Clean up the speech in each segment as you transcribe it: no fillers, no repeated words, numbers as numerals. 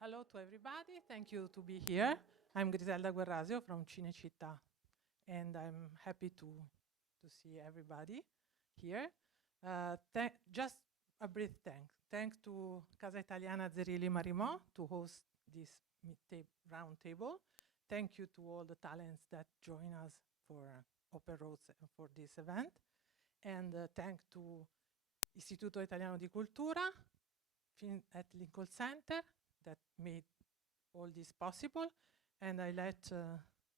Hello to everybody. Thank you to be here. I'm Griselda Guerrasio from Cinecittà, and I'm happy to see everybody here. Just a brief thanks to Casa Italiana Zerilli Marimò to host this round table. Thank you to all the talents that join us for Open Roads and for this event. And thanks to Istituto Italiano di Cultura at Lincoln Center that made all this possible. And I let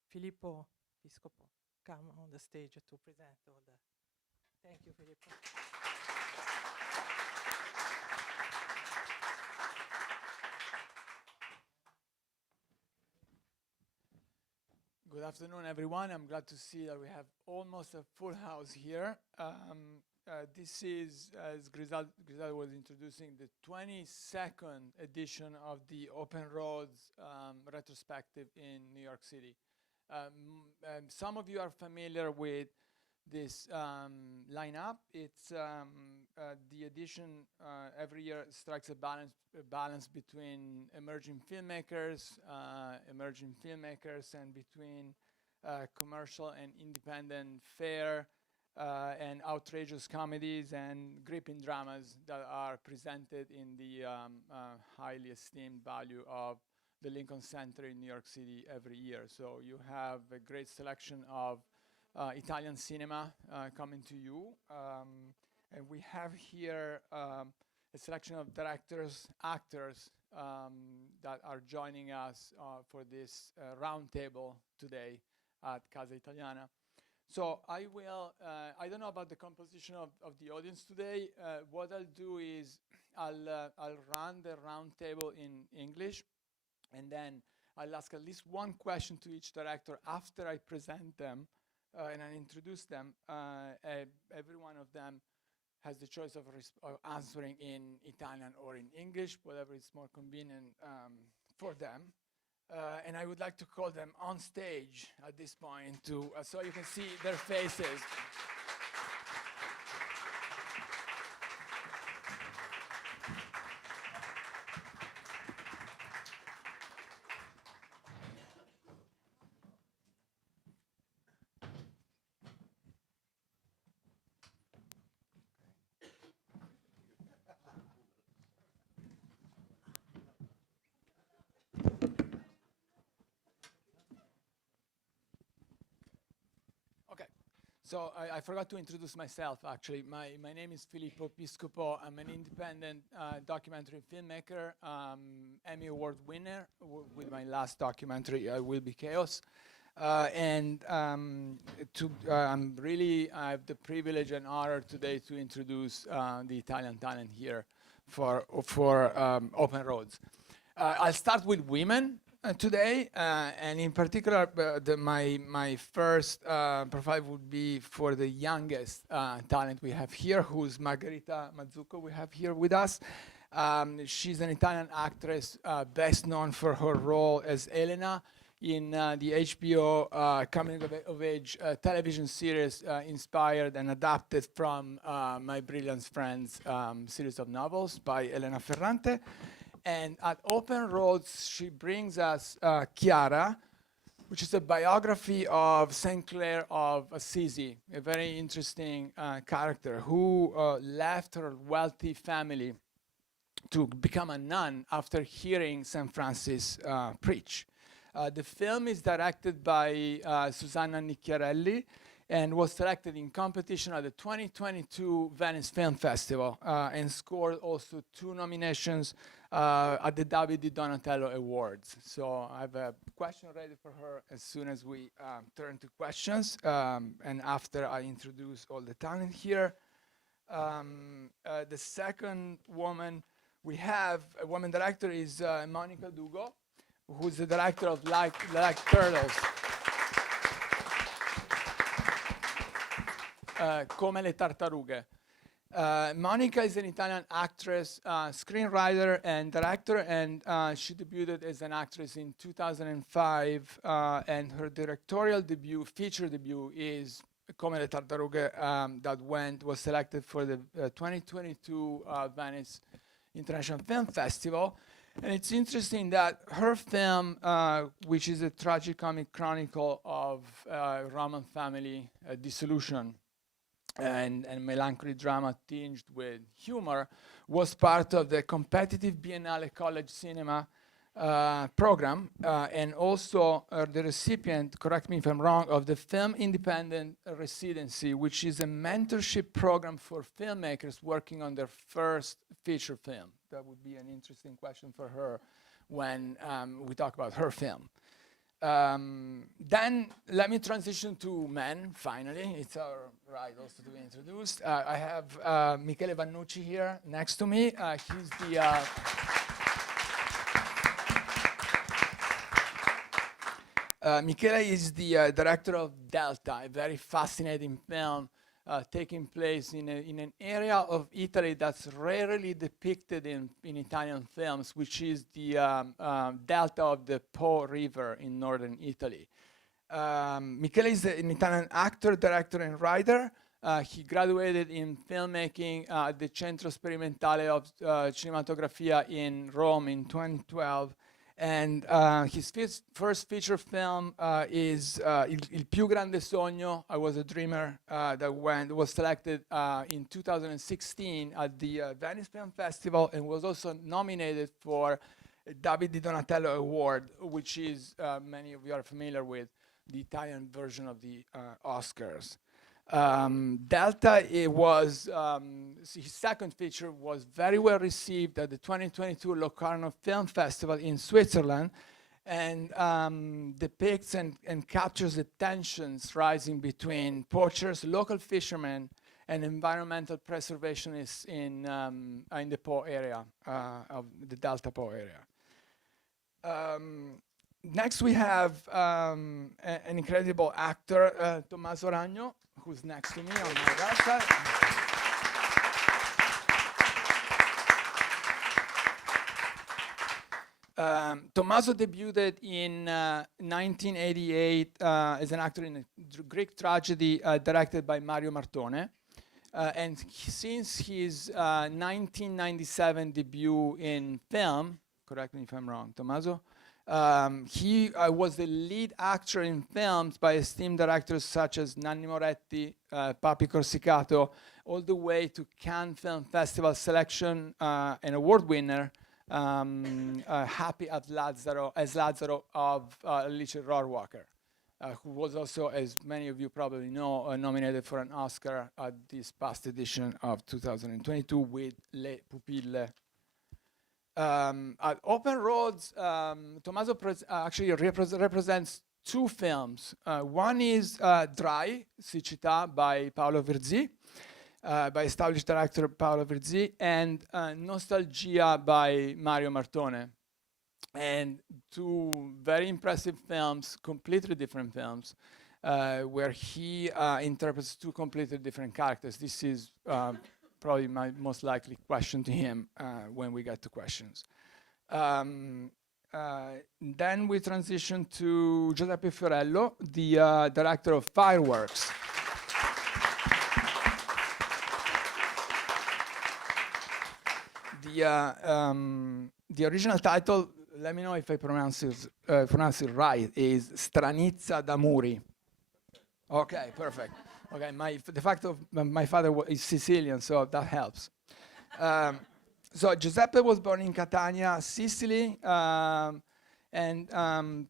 Filippo Piscopo come on the stage to present all the. Thank you, Filippo. Good afternoon, everyone. I'm glad to see that we have almost a full house here. This is, as Griselda was introducing, the 22nd edition of the Open Roads retrospective in New York City. Some of you are familiar with this lineup. It's the edition every year strikes a balance between emerging filmmakers, and between commercial and independent fare and outrageous comedies and gripping dramas that are presented in the highly esteemed value of the Lincoln Center in New York City every year. So you have a great selection of Italian cinema coming to you. And we have here a selection of directors, actors that are joining us for this roundtable today at Casa Italiana. So I don't know about the composition of the audience today. What I'll do is I'll run the roundtable in English, and then I'll ask at least one question to each director after I present them and I introduce them. Every one of them has the choice of answering in Italian or in English, whatever is more convenient for them. And I would like to call them on stage at this point to so you can see their faces. So I forgot to introduce myself, actually. My name is Filippo Piscopo. I'm an independent documentary filmmaker, Emmy Award winner with my last documentary, I Will Be Chaos. I have the privilege and honor today to introduce the Italian talent here for Open Roads. I'll start with women today, and in particular, my first profile would be for the youngest talent we have here, who's Margherita Mazzucco we have here with us. She's an Italian actress best known for her role as Elena in the HBO coming of age television series inspired and adapted from My Brilliant Friends series of novels by Elena Ferrante. And at Open Roads, she brings us Chiara, which is a biography of Saint Clare of Assisi, a very interesting character who left her wealthy family to become a nun after hearing St. Francis preach. The film is directed by Susanna Nicchiarelli and was selected in competition at the 2022 Venice Film Festival and scored also 2 nominations at the Davide Donatello Awards. So I have a question ready for her as soon as we turn to questions and after I introduce all the talent here. The second woman we have, a woman director, is Monica Dugo, who's the director of Like Turtles. Come le tartarughe. Monica is an Italian actress, screenwriter, and director, and she debuted as an actress in 2005, and her directorial debut, feature debut, is Come le tartarughe, that was selected for the 2022 Venice International Film Festival. And it's interesting that her film, which is a tragicomic chronicle of Roman family dissolution and melancholy drama tinged with humor, was part of the competitive Biennale College Cinema program, and also the recipient, correct me if I'm wrong, of the Film Independent Residency, which is a mentorship program for filmmakers working on their first feature film. That would be an interesting question for her when we talk about her film. Then let me transition to men, finally. It's our right also to be introduced. I have Michele Vannucci here next to me. He's the... Michele is the director of Delta, a very fascinating film taking place in an area of Italy that's rarely depicted in Italian films, which is the delta of the Po River in northern Italy. Michele is an Italian actor, director, and writer. He graduated in filmmaking at the Centro Sperimentale of Cinematografia in Rome in 2012. And his first feature film is Il più grande sogno, I Was a Dreamer, that was selected in 2016 at the Venice Film Festival and was also nominated for a Davide Di Donatello Award, which is, many of you are familiar with, the Italian version of the Oscars. Delta, it was, his second feature was very well received at the 2022 Locarno Film Festival in Switzerland, and depicts and captures the tensions rising between poachers, local fishermen, and environmental preservationists in the Po area, of the Delta Po area. Next we have an incredible actor, Tommaso Ragno, who's next to me on my right side. Tommaso debuted in 1988 as an actor in a Greek tragedy directed by Mario Martone. And since his 1997 debut in film, correct me if I'm wrong, Tommaso, he was the lead actor in films by esteemed directors such as Nanni Moretti, Papi Corsicato, all the way to Cannes Film Festival selection and award winner, Happy as Lazzaro of Alice Rohrwacher, who was also, as many of you probably know, nominated for an Oscar at this past edition of 2022 with Le Pupille. At Open Roads, Tommaso actually represents two films. One is Dry, Siccità by Paolo Virzì, by established director Paolo Virzì, and Nostalgia by Mario Martone. And two very impressive films, completely different films, where he interprets two completely different characters. This is probably my most likely question to him when we get to questions. Then we transition to Giuseppe Fiorello, the director of Fireworks. The original title, let me know if I pronounce it right, is Stranizza da Muri. Okay, perfect. Okay, the fact of my father is Sicilian, so that helps. So Giuseppe was born in Catania, Sicily, and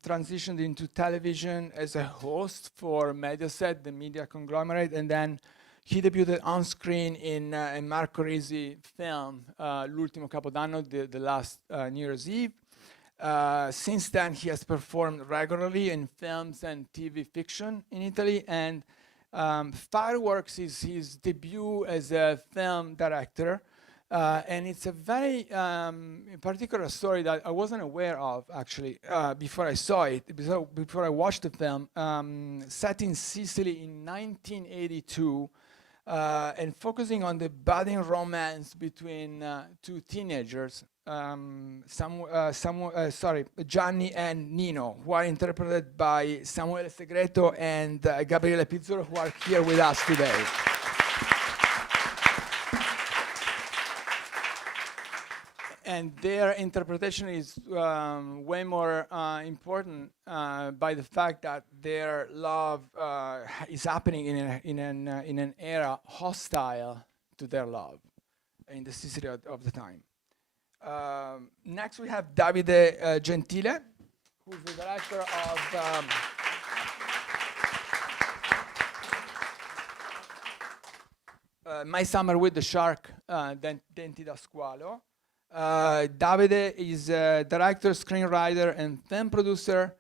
transitioned into television as a host for Mediaset, the media conglomerate, and then he debuted on screen in a Marco Risi film, L'ultimo Capodanno, the last New Year's Eve. Since then, he has performed regularly in films and TV fiction in Italy, and Fireworks is his debut as a film director, and it's a very particular story that I wasn't aware of, actually, before I saw it, before I watched the film, set in Sicily in 1982, and focusing on the budding romance between two teenagers, Gianni and Nino, who are interpreted by Samuele Segreto and Gabriele Pizzurro, who are here with us today. and their interpretation is way more important by the fact that their love is happening in an era hostile to their love in the Sicily of the time. Next we have Davide Gentile, who's the director of My Summer with the Shark, Denti da Squalo. Davide is a director, screenwriter, and film producer,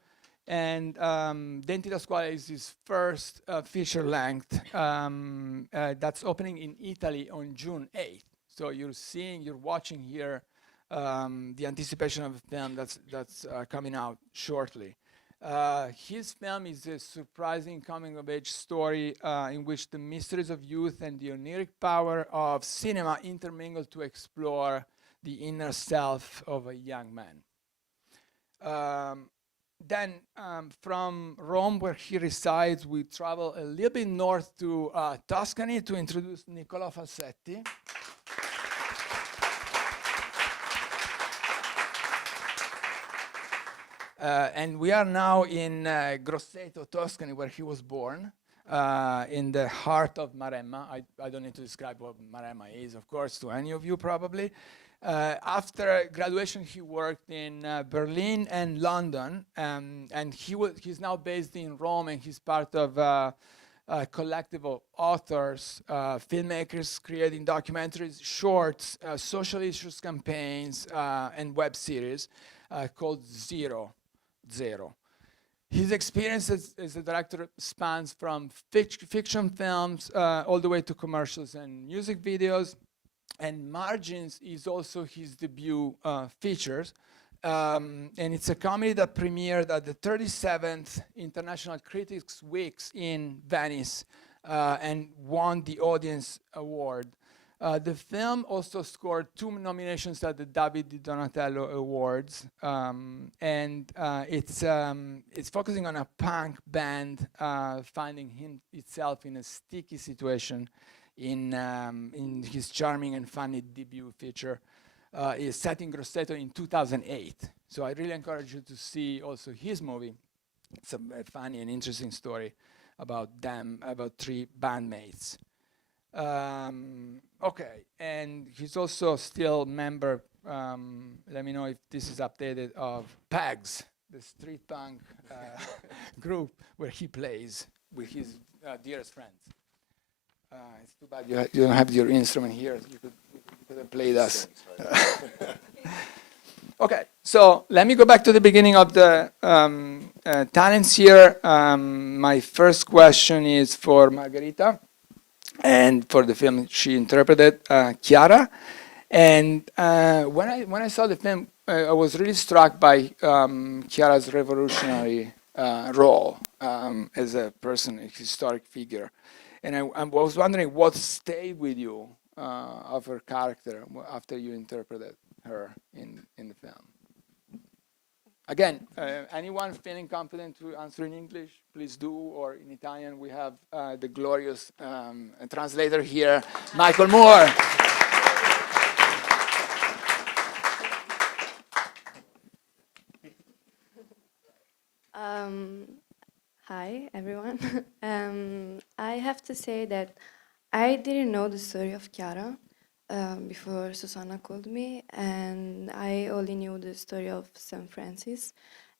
and Denti da Squalo is his first feature length that's opening in Italy on June 8th. So you're watching here the anticipation of a film that's coming out shortly. His film is a surprising coming-of-age story in which the mysteries of youth and the oniric power of cinema intermingle to explore the inner self of a young man. Then from Rome, where he resides, we travel a little bit north to Tuscany to introduce Niccolò Falsetti. And we are now in Grosseto, Tuscany, where he was born, in the heart of Maremma. I don't need to describe what Maremma is, of course, to any of you probably. After graduation, he worked in Berlin and London, and he's now based in Rome, and he's part of a collective of authors, filmmakers creating documentaries, shorts, social issues campaigns, and web series called Zero. His experience as a director spans from fiction films all the way to commercials and music videos, and Margins is also his debut features, and it's a comedy that premiered at the 37th International Critics Weeks in Venice and won the Audience Award. The film also scored 2 nominations at the Davide Di Donatello Awards, and it's focusing on a punk band finding itself in a sticky situation in his charming and funny debut feature. Is set in Grosseto in 2008. So I really encourage you to see also his movie. It's a funny and interesting story about 3 bandmates. Okay, and he's also still member, let me know if this is updated, of PAGS, the street punk group where he plays with his dearest friends. It's too bad you don't have your instrument here. You could have played us. Okay, so let me go back to the beginning of the talents here. My first question is for Margherita, and for the film she interpreted, Chiara. And when I saw the film, I was really struck by Chiara's revolutionary role as a person, a historic figure. And I was wondering what stayed with you of her character after you interpreted her in the film. Again, anyone feeling confident to answer in English, please do, or in Italian. We have the glorious translator here, Michael Moore. Hi, everyone. I have to say that I didn't know the story of Chiara before Susanna called me, and I only knew the story of St. Francis.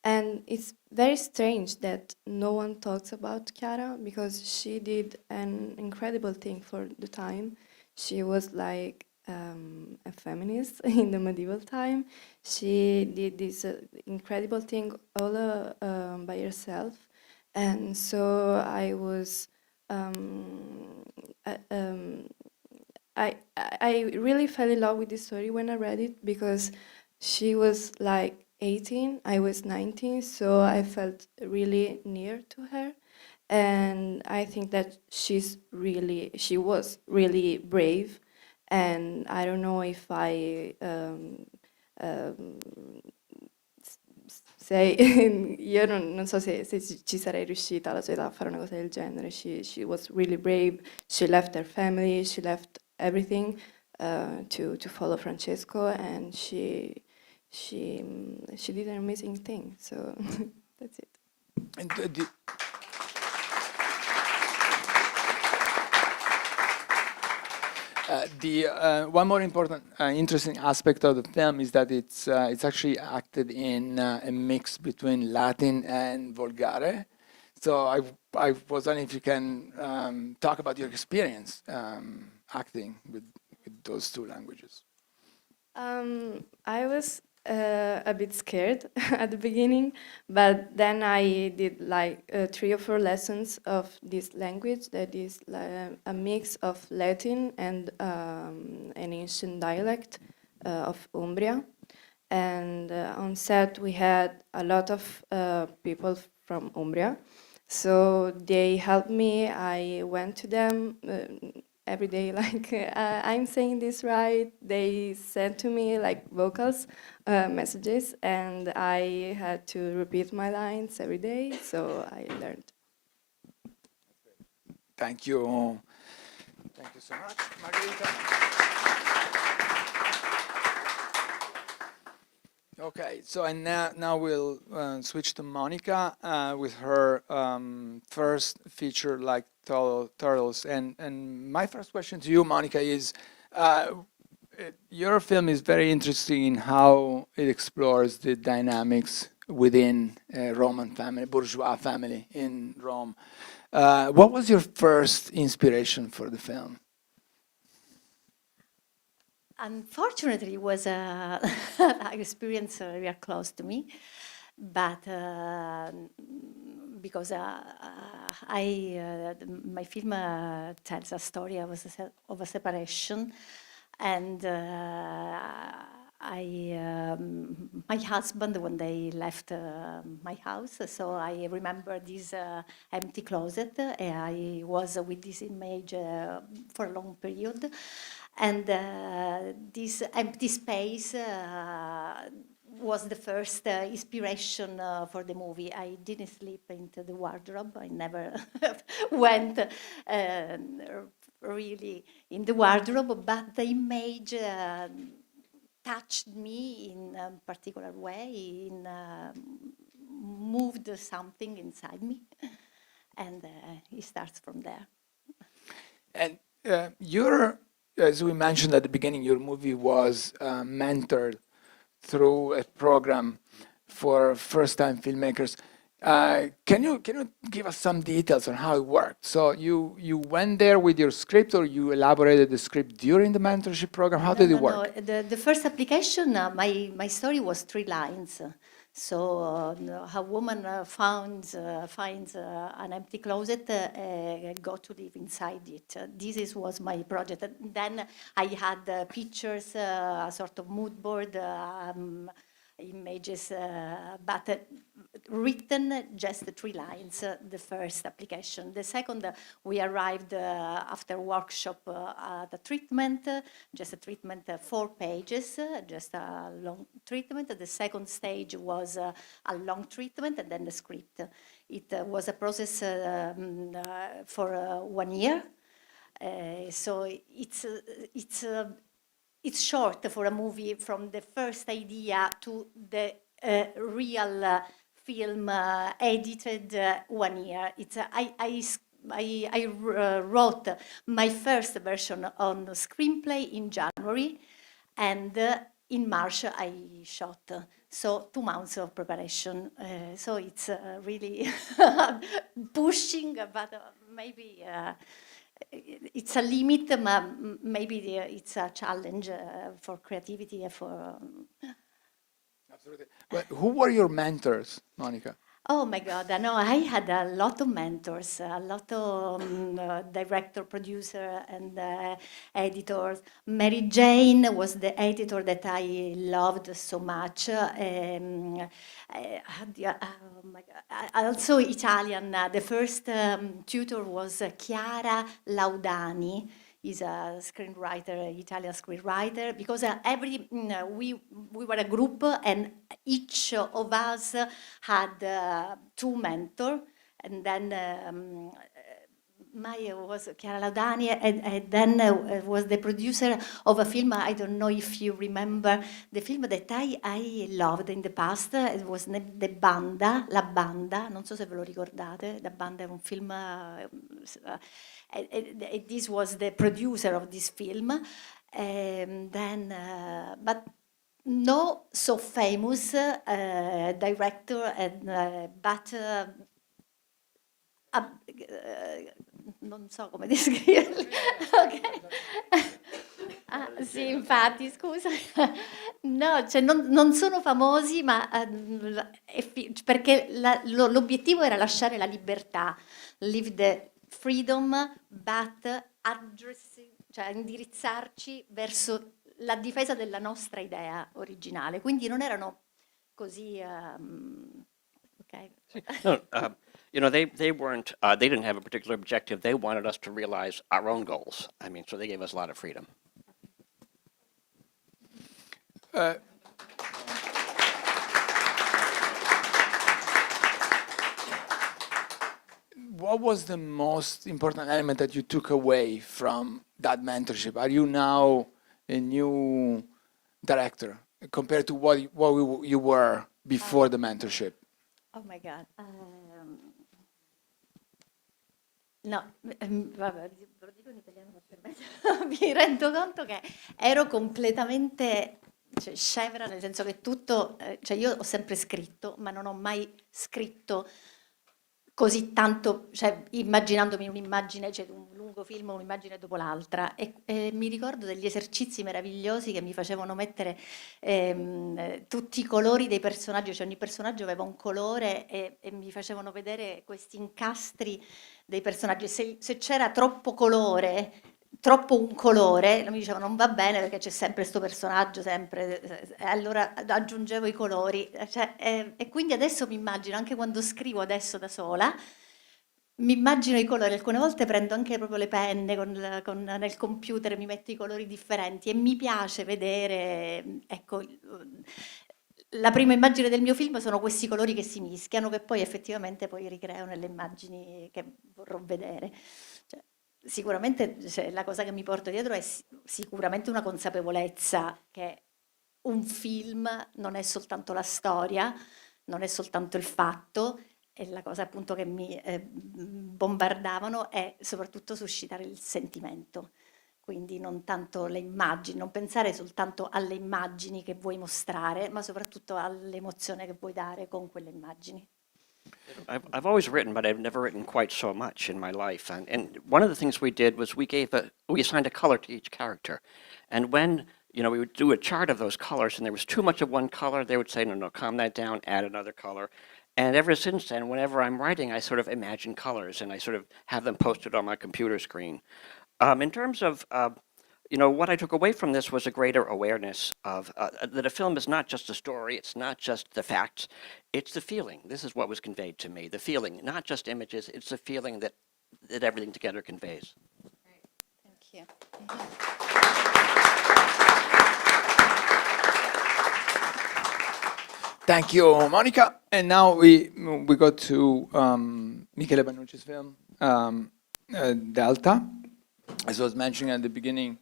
And it's very strange that no one talks about Chiara, because she did an incredible thing for the time. She was like a feminist in the medieval time. She did this incredible thing all by herself. And so I was, I really fell in love with this story when I read it, because she was like 18, I was 19, so I felt really near to her. And I think that she was really brave, and I don't know if I io non so se ci sarei riuscita alla sua età a fare una cosa del genere. She was really brave. She left her family, she left everything to follow Francesco, and she did an amazing thing. So that's it. And one more important, interesting aspect of the film is that it's actually acted in a mix between Latin and Volgare. So I was wondering if you can talk about your experience acting with those two languages. I was a bit scared at the beginning, but then I did like 3 or 4 lessons of this language that is a mix of Latin and an ancient dialect of Umbria. And on set we had a lot of people from Umbria, so they helped me. I went to them every day, like, I'm saying this right. They sent to me like vocals messages, and I had to repeat my lines every day, so I learned. Thank you. Thank you so much, Margherita. Okay, so and now we'll switch to Monica with her first feature, like Turtles. And my first question to you, Monica, is your film is very interesting in how it explores the dynamics within a Roman family, bourgeois family in Rome. What was your first inspiration for the film? Unfortunately, it was an experience very close to me, but because my film tells a story of a separation, and my husband, when they left my house, so I remember this empty closet. I was with this image for a long period. And this empty space was the first inspiration for the movie. I didn't sleep into the wardrobe. I never went really in the wardrobe, but the image touched me in a particular way, moved something inside me, and it starts from there. And as we mentioned at the beginning, your movie was mentored through a program for first-time filmmakers. Can you give us some details on how it worked? So you went there with your script, or you elaborated the script during the mentorship program? How did it work? No. The first application, my story was 3 lines. So a woman finds an empty closet, go to live inside it. This was my project. And then I had pictures, a sort of mood board, images, but written just 3 lines, the first application. The second, we arrived after workshop at a treatment, just a treatment, 4 pages, just a long treatment. The second stage was a long treatment, and then the script. It was a process for 1 year. So it's short for a movie, from the first idea to the real film edited 1 year. I wrote my first version on the screenplay in January, and in March I shot. So 2 months of preparation. So it's really pushing, but maybe it's a limit, maybe it's a challenge for creativity and for... Absolutely. But who were your mentors, Monica? Oh my God, I know I had a lot of mentors, a lot of director, producer, and editors. Mary Jane was the editor that I loved so much. Oh my God. Also Italian. The first tutor was Chiara Laudani. He's a screenwriter, Italian screenwriter, because we were a group, and each of us had 2 mentors, and then Maya was Chiara Laudani, and then was the producer of a film. I don't know if you remember the film that I loved in the past. It was The Banda, La Banda. Non so se ve lo ricordate. La Banda è un film. This was the producer of this film, and then but no so famous director, and but. Non so come descriverli. Ok. Ah, sì, infatti, scusa. No, cioè non sono famosi, ma perché l'obiettivo era lasciare la libertà, live the freedom, but addressing, cioè indirizzarci verso la difesa della nostra idea originale. Quindi non erano così. Ok. No, you know, they weren't, they didn't have a particular objective. They wanted us to realize our own goals. I mean, so they gave us a lot of freedom. What was the most important element that you took away from that mentorship? Are you now a new director compared to what you were before the mentorship? Oh my God. No, vabbè, lo dico in italiano per me. Mi rendo conto che ero completamente, cioè, scevra, nel senso che tutto, cioè io ho sempre scritto, ma non ho mai scritto così tanto, cioè immaginandomi un'immagine, cioè un lungo film, un'immagine dopo l'altra, e mi ricordo degli esercizi meravigliosi che mi facevano mettere tutti i colori dei personaggi, cioè ogni personaggio aveva un colore e mi facevano vedere questi incastri dei personaggi. Se c'era troppo colore, troppo un colore, mi dicevano non va bene perché c'è sempre questo personaggio, sempre, e allora aggiungevo i colori, cioè, e quindi adesso mi immagino, anche quando scrivo adesso da sola, mi immagino i colori. Alcune volte prendo anche proprio le penne nel computer, mi metto i colori differenti e mi piace vedere, ecco, la prima immagine del mio film sono questi colori che si mischiano, che poi effettivamente poi ricreo nelle immagini che vorrò vedere. Cioè, sicuramente, cioè, la cosa che mi porto dietro è sicuramente una consapevolezza che un film non è soltanto la storia, non è soltanto il fatto, e la cosa appunto che mi bombardavano è soprattutto suscitare il sentimento. Quindi non tanto le immagini, non pensare soltanto alle immagini che vuoi mostrare, ma soprattutto all'emozione che vuoi dare con quelle immagini. I've always written, but I've never written quite so much in my life. And one of the things we did was we assigned a color to each character. And when, you know, we would do a chart of those colors and there was too much of one color, they would say, no, calm that down, add another color. And ever since then, whenever I'm writing, I sort of imagine colors and I sort of have them posted on my computer screen. In terms of, you know, what I took away from this was a greater awareness of that a film is not just a story, it's not just the facts, it's the feeling. This is what was conveyed to me, the feeling, not just images, it's the feeling that everything together conveys. Thank you. Thank you, Monica. And now we go to Michele Vannucci's film, Delta. As I was mentioning at the beginning,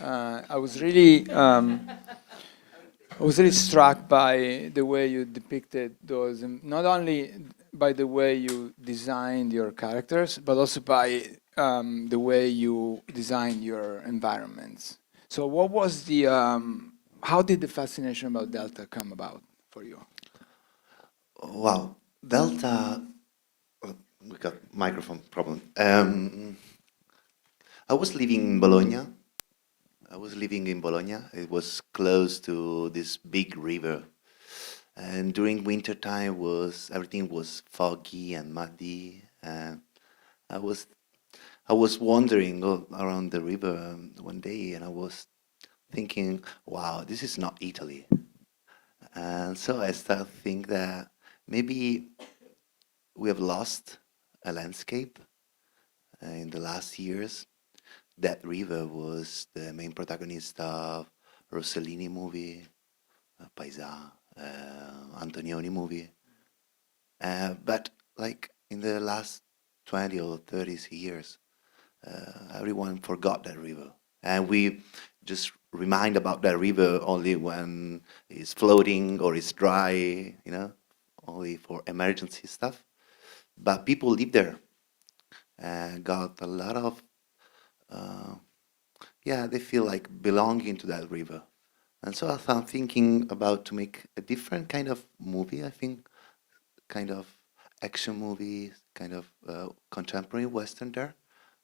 I was really struck by the way you depicted those, and not only by the way you designed your characters, but also by the way you designed your environments. So what was the, how did the fascination about Delta come about for you? Wow, Delta, we got microphone problem. I was living in Bologna. It was close to this big river. And during winter time everything was foggy and muddy. And I was wandering around the river one day and I was thinking, wow, this is not Italy. And so I started to think that maybe we have lost a landscape in the last years. That river was the main protagonist of Rossellini movie, Paisa, Antonioni movie. But like in the last 20 or 30 years, everyone forgot that river, and we just remind about that river only when it's floating or it's dry, you know, only for emergency stuff. But people live there and got a lot of, yeah, they feel like belonging to that river. And so I'm thinking about to make a different kind of movie, I think, kind of action movie, kind of contemporary Western there,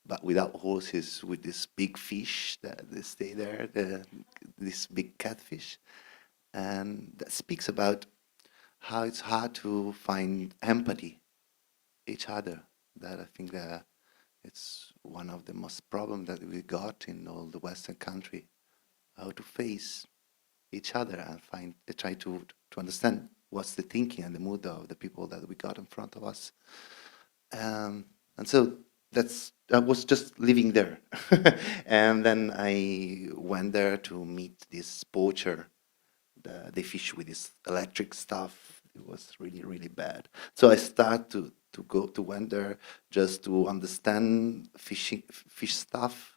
but without horses, with this big fish that they stay there, this big catfish. And that speaks about how it's hard to find empathy each other. That I think that it's one of the most problem that we got in all the Western country, how to face each other and try to understand what's the thinking and the mood of the people that we got in front of us. And so I was just living there. And then I went there to meet this poacher. They fish with this electric stuff. It was really, really bad. So I started to went there just to understand fish stuff.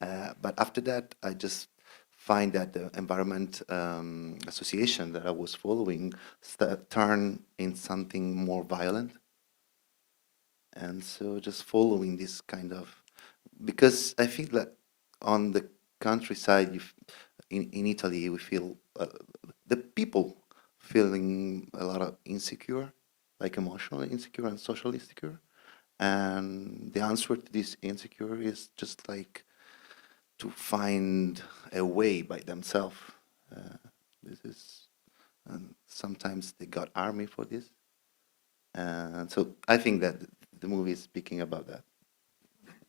But after that, I just find that the environment association that I was following turned in something more violent. And so just following this kind of, because I think that on the countryside, in Italy, we feel the people feeling a lot of insecure, like emotionally insecure and socially insecure. And the answer to this insecure is just like to find a way by themselves. And sometimes they got army for this. And so I think that the movie is speaking about that.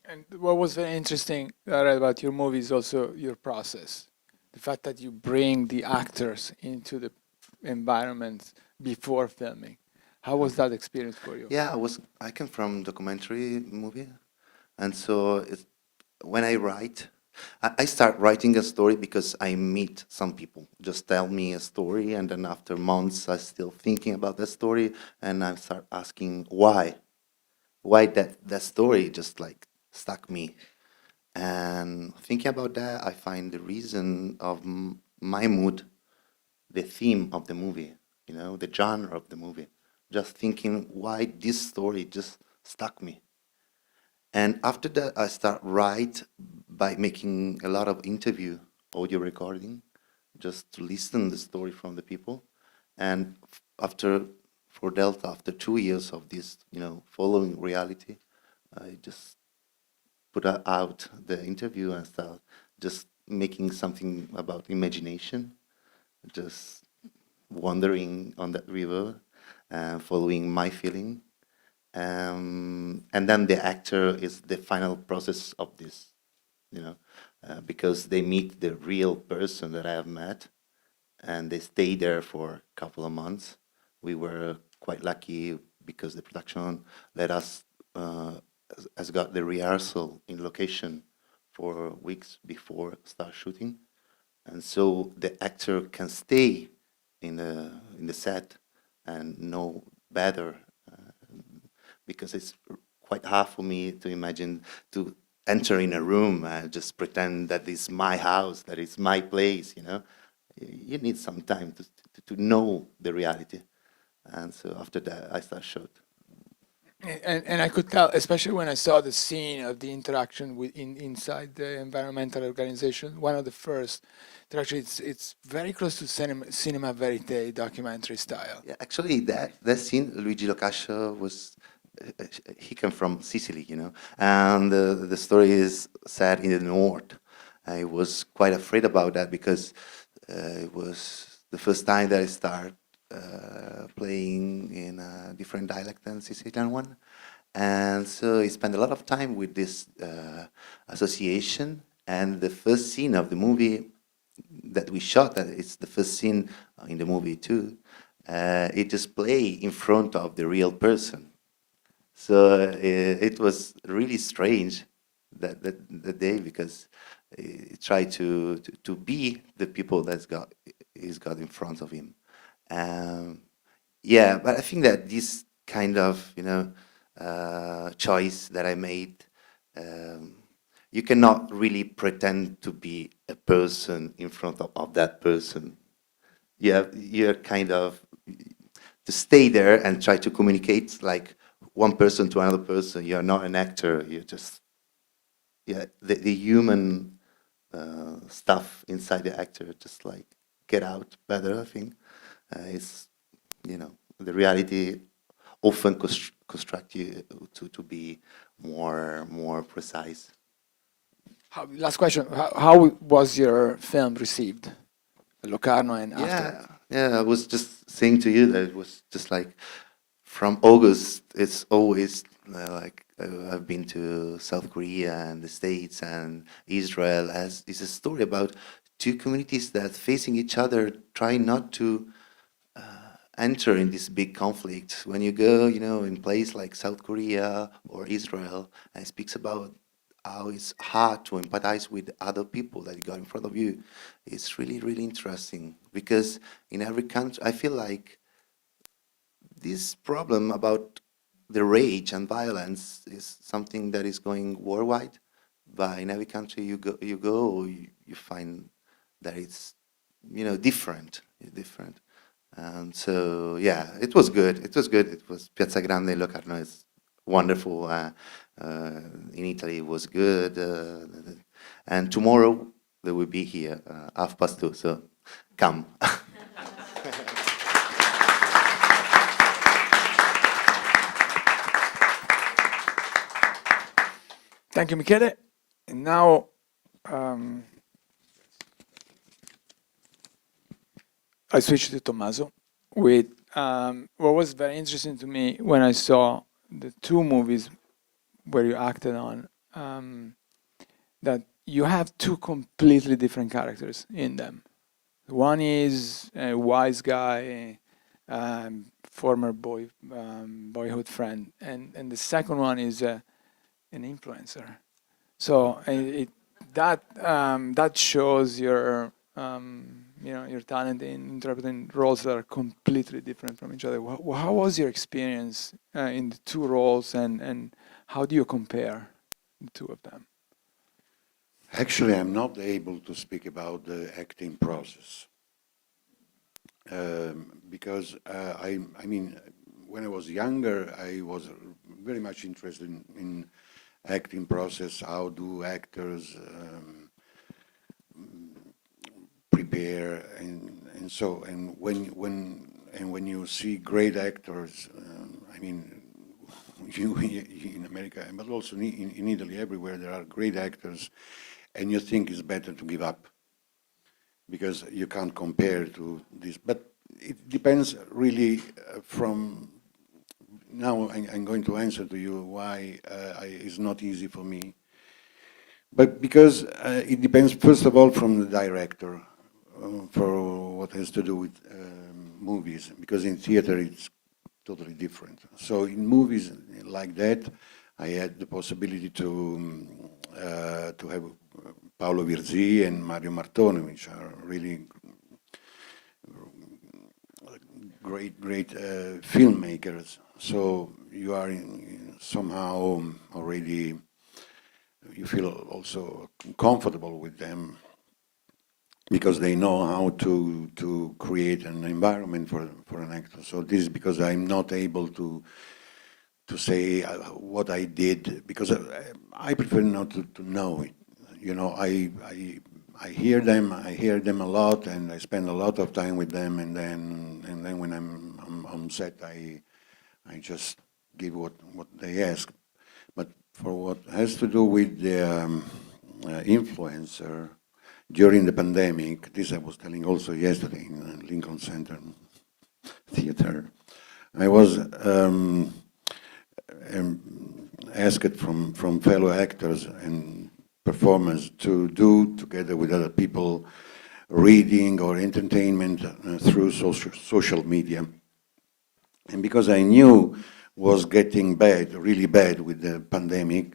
And what was very interesting that I read about your movie is also your process. The fact that you bring the actors into the environment before filming. How was that experience for you? Yeah, I came from documentary movie. And so when I write, I start writing a story because I meet some people. Just tell me a story, and then after months, I'm still thinking about the story, and I start asking why that story just like stuck me. And thinking about that, I find the reason of my mood, the theme of the movie, the genre of the movie. Just thinking why this story just stuck me. And after that, I start write by making a lot of interview, audio recording, just to listen the story from the people. And for Delta, after 2 years of this, following reality, I just put out the interview and start just making something about imagination, just wandering on that river, following my feeling. And then the actor is the final process of this, because they meet the real person that I have met, and they stay there for a couple of months. We were quite lucky because the production let us, has got the rehearsal in location for weeks before start shooting. And so the actor can stay in the set and know better, because it's quite hard for me to imagine to enter in a room and just pretend that it's my house, that it's my place, You need some time to know the reality. And so after that, I start shoot. And I could tell, especially when I saw the scene of the interaction inside the environmental organization, one of the first, that actually it's very close to cinema verite documentary style. Yeah, actually, that scene, Luigi Locascio was, he came from Sicily, and the story is set in the north. I was quite afraid about that because it was the first time that I started playing in a different dialect than Sicilian one. And so I spent a lot of time with this association. And the first scene of the movie that we shot, that it's the first scene in the movie too, it just play in front of the real person. So it was really strange that day, because he tried to be the people he's got in front of him. Yeah, but I think that this kind of choice that I made you cannot really pretend to be a person in front of that person. You're kind of to stay there and try to communicate like one person to another person. You're not an actor. You're just the human stuff inside the actor just like get out better. I think it's the reality often construct you to be more precise. Last question. How was your film received? Locarno and after? Yeah, I was just saying to you that it was just like from August, it's always like I've been to South Korea and the States and Israel. It's a story about two communities that facing each other, try not to enter in this big conflict. When you go, in place like South Korea or Israel, and it speaks about how it's hard to empathize with other people that you got in front of you. It's really, really interesting because in every country, I feel like this problem about the rage and violence is something that is going worldwide. But in every country you go, you find that it's, different. It's different. And so, yeah, it was good. It was Piazza Grande, Locarno is wonderful. In Italy it was good. And tomorrow they will be here, 2:30, so come. Thank you, Michele. And now, I switched to Tommaso with what was very interesting to me when I saw the two movies where you acted on, that you have two completely different characters in them. One is a wise guy, former boyhood friend, and the second one is an influencer. So that shows your your talent in interpreting roles that are completely different from each other. How was your experience in the two roles, and how do you compare the two of them? Actually, I'm not able to speak about the acting process because I mean, when I was younger, I was very much interested in acting process. How do actors prepare, and so, and when you see great actors, I mean, you in America, but also in Italy, everywhere there are great actors, and you think it's better to give up because you can't compare to this. But it depends really from. Now I'm going to answer to you why it's not easy for me. But because it depends, first of all, from the director for what has to do with movies, because in theater it's totally different. So in movies like that, I had the possibility to have Paolo Virzì and Mario Martone, which are really great filmmakers. So you are somehow already, you feel also comfortable with them because they know how to create an environment for an actor. So this is because I'm not able to say what I did, because I prefer not to know it. I hear them a lot, and I spend a lot of time with them, and then when I'm on set, I just give what they ask. But for what has to do with the influencer during the pandemic, this I was telling also yesterday in Lincoln Center Theater, I was asked from fellow actors and performers to do together with other people reading or entertainment through social media. And because I knew was getting bad, really bad with the pandemic,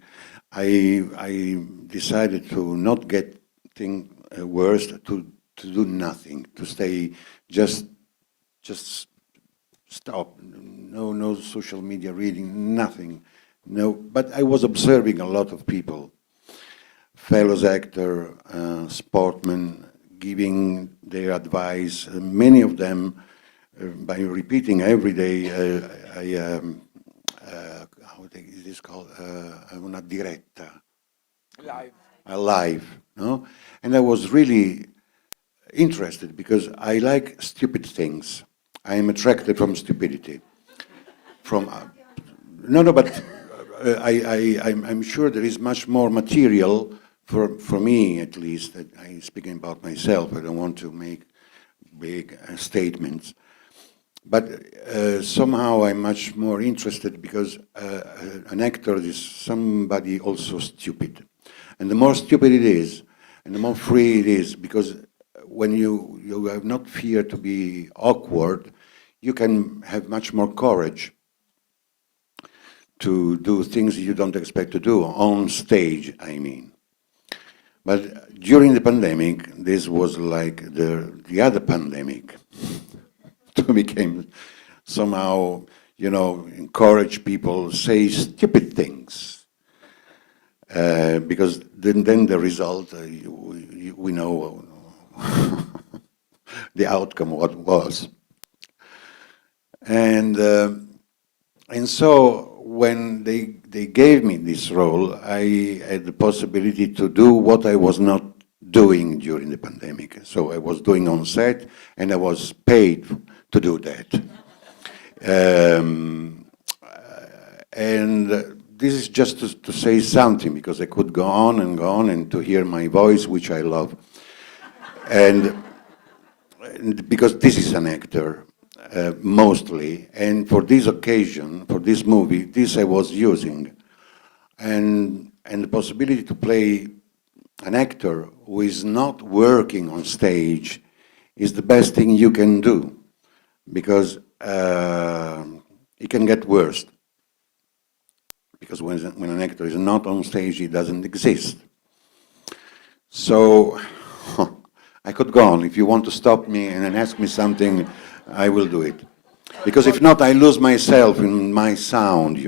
I decided to not get things worse, to do nothing, to stay just stop, no social media reading, nothing. No, but I was observing a lot of people fellows actor, sportmen, giving their advice. Many of them, by repeating every day, how is this called? Una diretta. Live. A live, no? And I was really interested because I like stupid things. I am attracted from stupidity. From no, but I'm sure there is much more material for me, at least. That I'm speaking about myself. I don't want to make big statements, but somehow I'm much more interested because an actor is somebody also stupid, and the more stupid it is, and the more free it is, because when you have not fear to be awkward, you can have much more courage to do things you don't expect to do on stage, I mean. But during the pandemic, this was like the other pandemic. To became somehow, encourage people say stupid things. Because then the result, we know the outcome, what was. And so when they gave me this role, I had the possibility to do what I was not doing during the pandemic. So I was doing on set, and I was paid to do that. And this is just to say something, because I could go on and to hear my voice, which I love. And because this is an actor, mostly, and for this occasion, for this movie, this I was using. And the possibility to play an actor who is not working on stage is the best thing you can do, because it can get worse. Because when an actor is not on stage, he doesn't exist. So I could go on. If you want to stop me and then ask me something, I will do it. Because if not, I lose myself in my sound,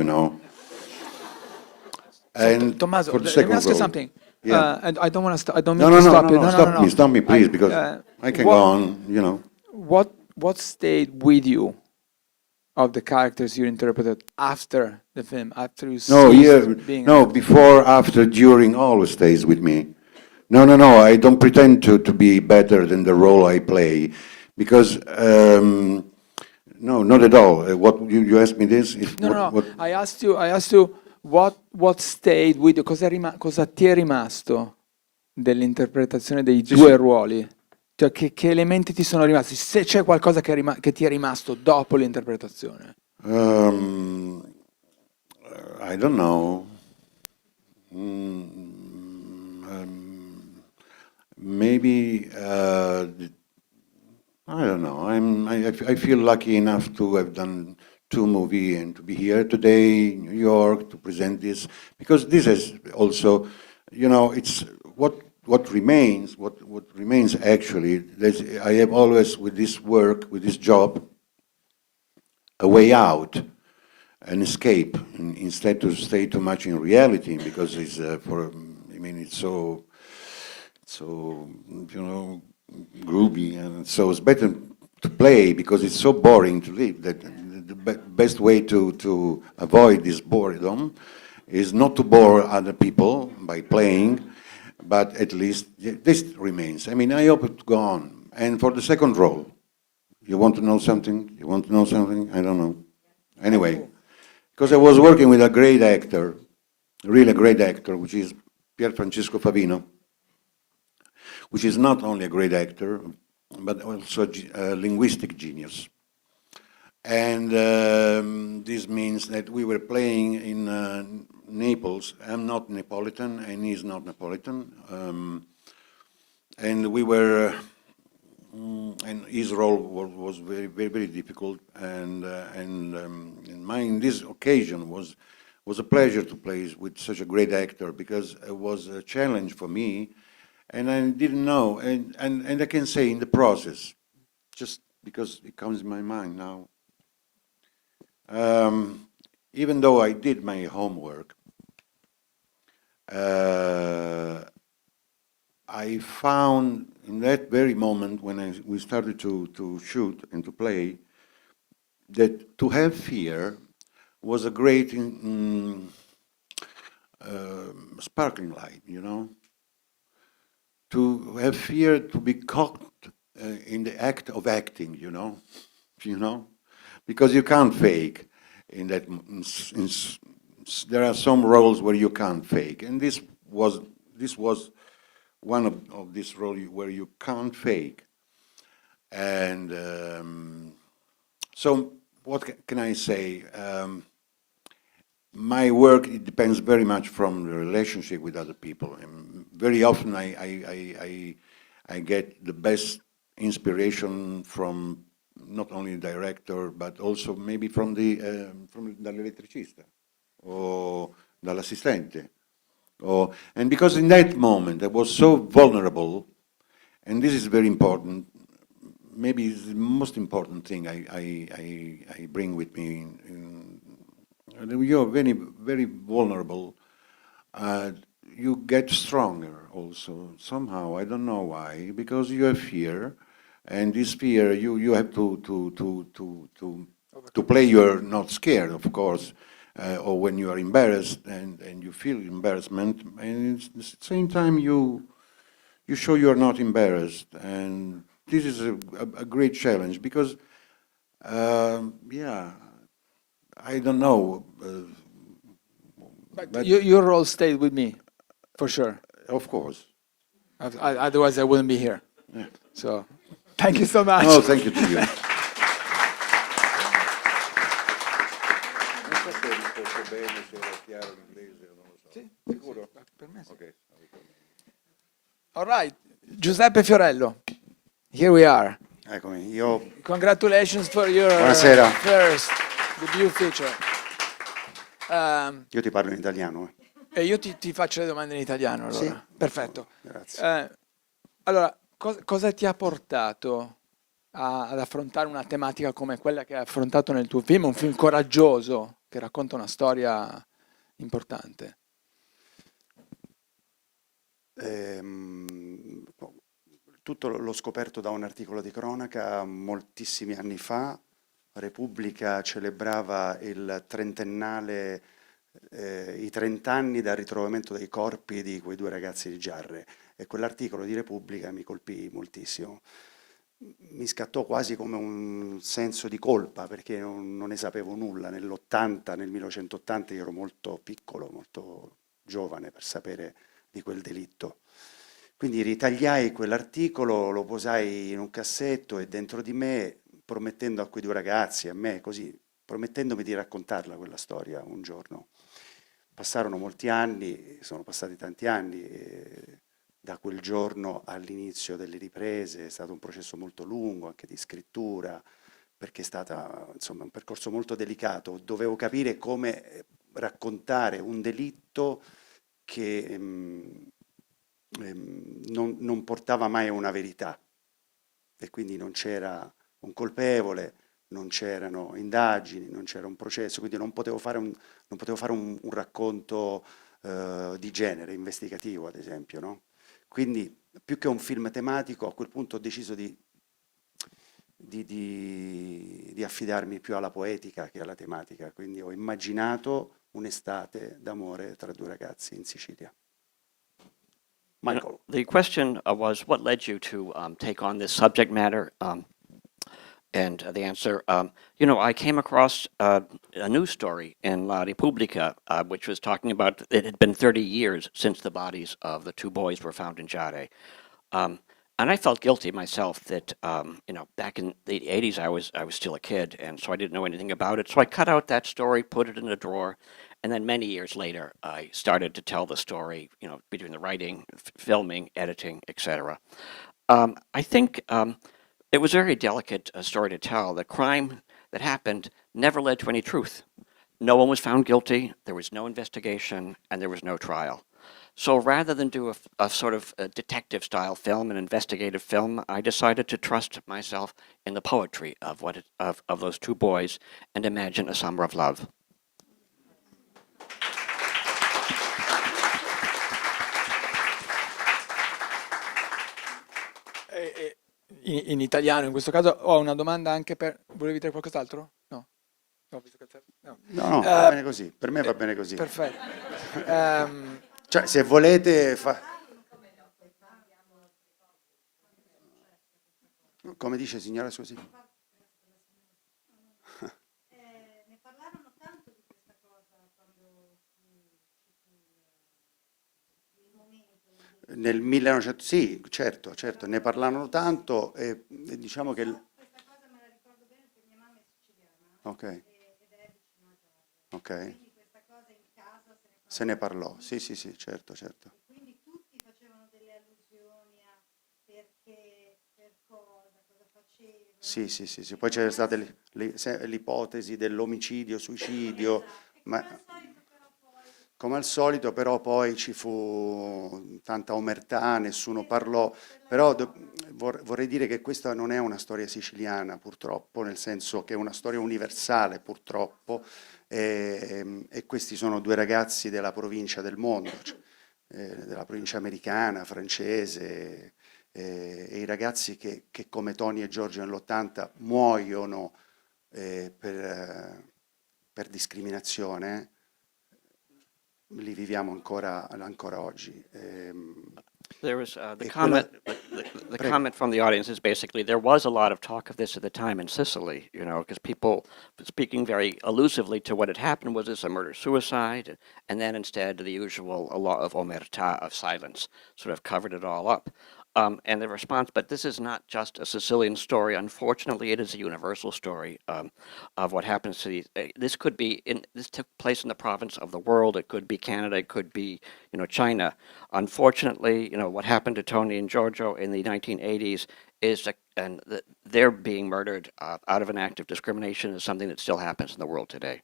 And Tommaso, for the let second me ask you role, something. yeah. And I don't want to. I don't mean to stop you. No. Stop me, please, because I can go on. What stayed with you of the characters you interpreted after the film, after you being an actor? Before, after, during, always stays with me. No, I don't pretend to be better than the role I play, because, no, not at all. What you asked me this? No. I asked you what stayed with you, cosa ti è rimasto dell'interpretazione dei due ruoli? Cioè, che elementi ti sono rimasti? Se c'è qualcosa che ti è rimasto dopo l'interpretazione. I don't know. Maybe I don't know. I feel lucky enough to have done 2 movies and to be here today in New York to present this, because this is also, it's what remains. What remains actually. I have always, with this work, with this job, a way out, an escape, instead to stay too much in reality, because it's it's so groovy, and so it's better to play, because it's so boring to live that the best way to avoid this boredom is not to bore other people by playing, but at least this remains. I hope it go on. And for the second role, you want to know something? I don't know. Anyway, because I was working with a great actor, really great actor, which is Francesco Favino, which is not only a great actor, but also a linguistic genius. And this means that we were playing in Naples. I'm not Neapolitan, and he's not Neapolitan. And we were, and his role was very, very, very difficult. And this occasion was a pleasure to play with such a great actor, because it was a challenge for me. And I didn't know, and I can say in the process, just because it comes in my mind now, even though I did my homework, I found in that very moment when we started to shoot and to play, that to have fear was a great sparkling light, you know? To have fear, to be caught in the act of acting, you know? Because you can't fake in that. There are some roles where you can't fake, and this was one of these roles where you can't fake. And so what can I say? My work, it depends very much from the relationship with other people. And very often I get the best inspiration from not only the director, but also maybe from dall'elettricista or dall'assistente. And because in that moment I was so vulnerable, and this is very important, maybe it's the most important thing I bring with me. You're very, very vulnerable. You get stronger also somehow. I don't know why, because you have fear, and this fear you have to play. You're not scared, of course, or when you are embarrassed and you feel embarrassment, and at the same time you show you're not embarrassed, and this is a great challenge because, yeah, I don't know. But your role stayed with me, for sure. Of course. Otherwise, I wouldn't be here. Yeah. So, thank you so much. No, thank you to you. All right, Giuseppe Fiorello, here we are. Eccomi, io... Congratulations for your Buonasera. first debut feature. Io ti parlo in italiano. E io ti faccio le domande in italiano, allora. Sì. Perfetto. Grazie. Allora, cosa ti ha portato ad affrontare una tematica come quella che hai affrontato nel tuo film? Un film coraggioso, che racconta una storia importante. Tutto l'ho scoperto da un articolo di cronaca moltissimi anni fa. Repubblica celebrava il trentennale, i 30 anni dal ritrovamento dei corpi di quei 2 ragazzi di Giarre, e quell'articolo di Repubblica mi colpì moltissimo. Mi scattò quasi come un senso di colpa, perché non ne sapevo nulla. Nel 1980 io ero molto piccolo, molto giovane per sapere di quel delitto. Quindi ritagliai quell'articolo, lo posai in un cassetto e dentro di me, promettendo a quei 2 ragazzi, a me così, promettendomi di raccontarla quella storia un giorno. Passarono molti anni, sono passati tanti anni, da quel giorno all'inizio delle riprese. È stato un processo molto lungo, anche di scrittura, perché è stato, insomma, un percorso molto delicato. Dovevo capire come raccontare un delitto che non portava mai a una verità, e quindi non c'era un colpevole, non c'erano indagini, non c'era un processo, quindi non potevo fare un racconto di genere, investigativo ad esempio, no? Quindi più che un film tematico, a quel punto ho deciso di affidarmi più alla poetica che alla tematica, quindi ho immaginato un'estate d'amore tra 2 ragazzi in Sicilia. Michael. The question was, what led you to take on this subject matter? And the answer, I came across a news story in La Repubblica, which was talking about, it had been 30 years since the bodies of the 2 boys were found in Giarre. And I felt guilty myself that, back in the 80s, I was still a kid, and so I didn't know anything about it. So I cut out that story, put it in a drawer, and then many years later, I started to tell the story, between the writing, filming, editing, etc. I think it was a very delicate story to tell. The crime that happened never led to any truth. No one was found guilty, there was no investigation, and there was no trial. So rather than do a sort of a detective-style film, an investigative film, I decided to trust myself in the poetry of those 2 boys and imagine a summer of love. in italiano in questo caso. Ho una domanda anche per... Volevi dire qualcos'altro? No. No, visto che no. No, va bene così, per me va bene così. Perfetto. Cioè, se volete... Come dice signora, scusi? Ne parlarono tanto di questa cosa quando il momento. Nel 1900, sì, certo, ne parlarono tanto e diciamo che... Questa cosa me la ricordo bene perché mia mamma è siciliana. Ok, Ed è vicino a Giorgio. ok. Quindi questa cosa in casa Se ne parlò, sì, certo. quindi tutti facevano delle allusioni a perché, per cosa facevano. Sì. Poi c'era stata l'ipotesi dell'omicidio, suicidio, ma come al solito però poi ci fu tanta omertà, nessuno parlò. Però vorrei dire che questa non è una storia siciliana, purtroppo, nel senso che è una storia universale, purtroppo, e questi sono due ragazzi della provincia del mondo, cioè, della provincia americana, francese, e i ragazzi che come Tony e Giorgio nell'80 muoiono per discriminazione, li viviamo ancora oggi. There was the E comment. quella- The Prego. comment from the audience is basically there was a lot of talk of this at the time in Sicily, you know, because people speaking very allusively to what had happened was this a murder-suicide, and then instead the usual a lot of omertà, of silence, sort of covered it all up. And the response, but this is not just a Sicilian story. Unfortunately, it is a universal story of what happens to these. This could be this took place in the province of the world. It could be Canada. It could be, you know, China. Unfortunately, you know, what happened to Tony and Giorgio in the 1980s is, they're being murdered out of an act of discrimination is something that still happens in the world today.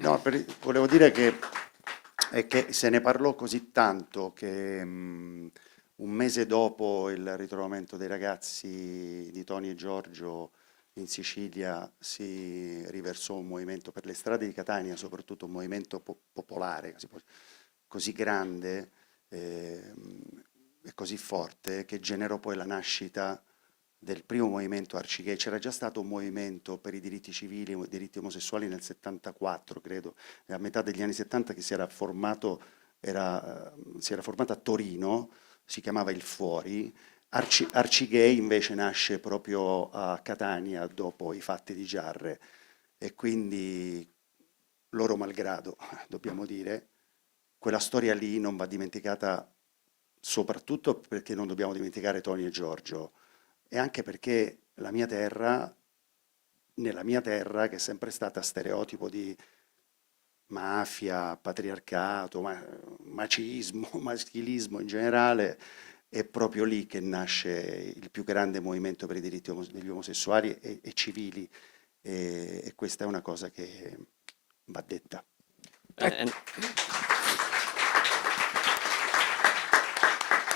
No, volevo dire che se ne parlò così tanto che un mese dopo il ritrovamento dei ragazzi di Tony e Giorgio in Sicilia si riversò un movimento per le strade di Catania, soprattutto un movimento popolare così grande e così forte che generò poi la nascita del primo movimento Archigay. C'era già stato un movimento per i diritti civili, i diritti omosessuali nel 74, credo, a metà degli anni 70, che si era formato a Torino, si chiamava Il Fuori. Archigay invece nasce proprio a Catania dopo i fatti di Giarre e quindi loro malgrado, dobbiamo dire, quella storia lì non va dimenticata, soprattutto perché non dobbiamo dimenticare Tony e Giorgio, e anche perché nella mia terra, che è sempre stata stereotipo di mafia, patriarcato, macismo, maschilismo in generale, è proprio lì che nasce il più grande movimento per i diritti degli omosessuali e civili, e questa è una cosa che va detta. And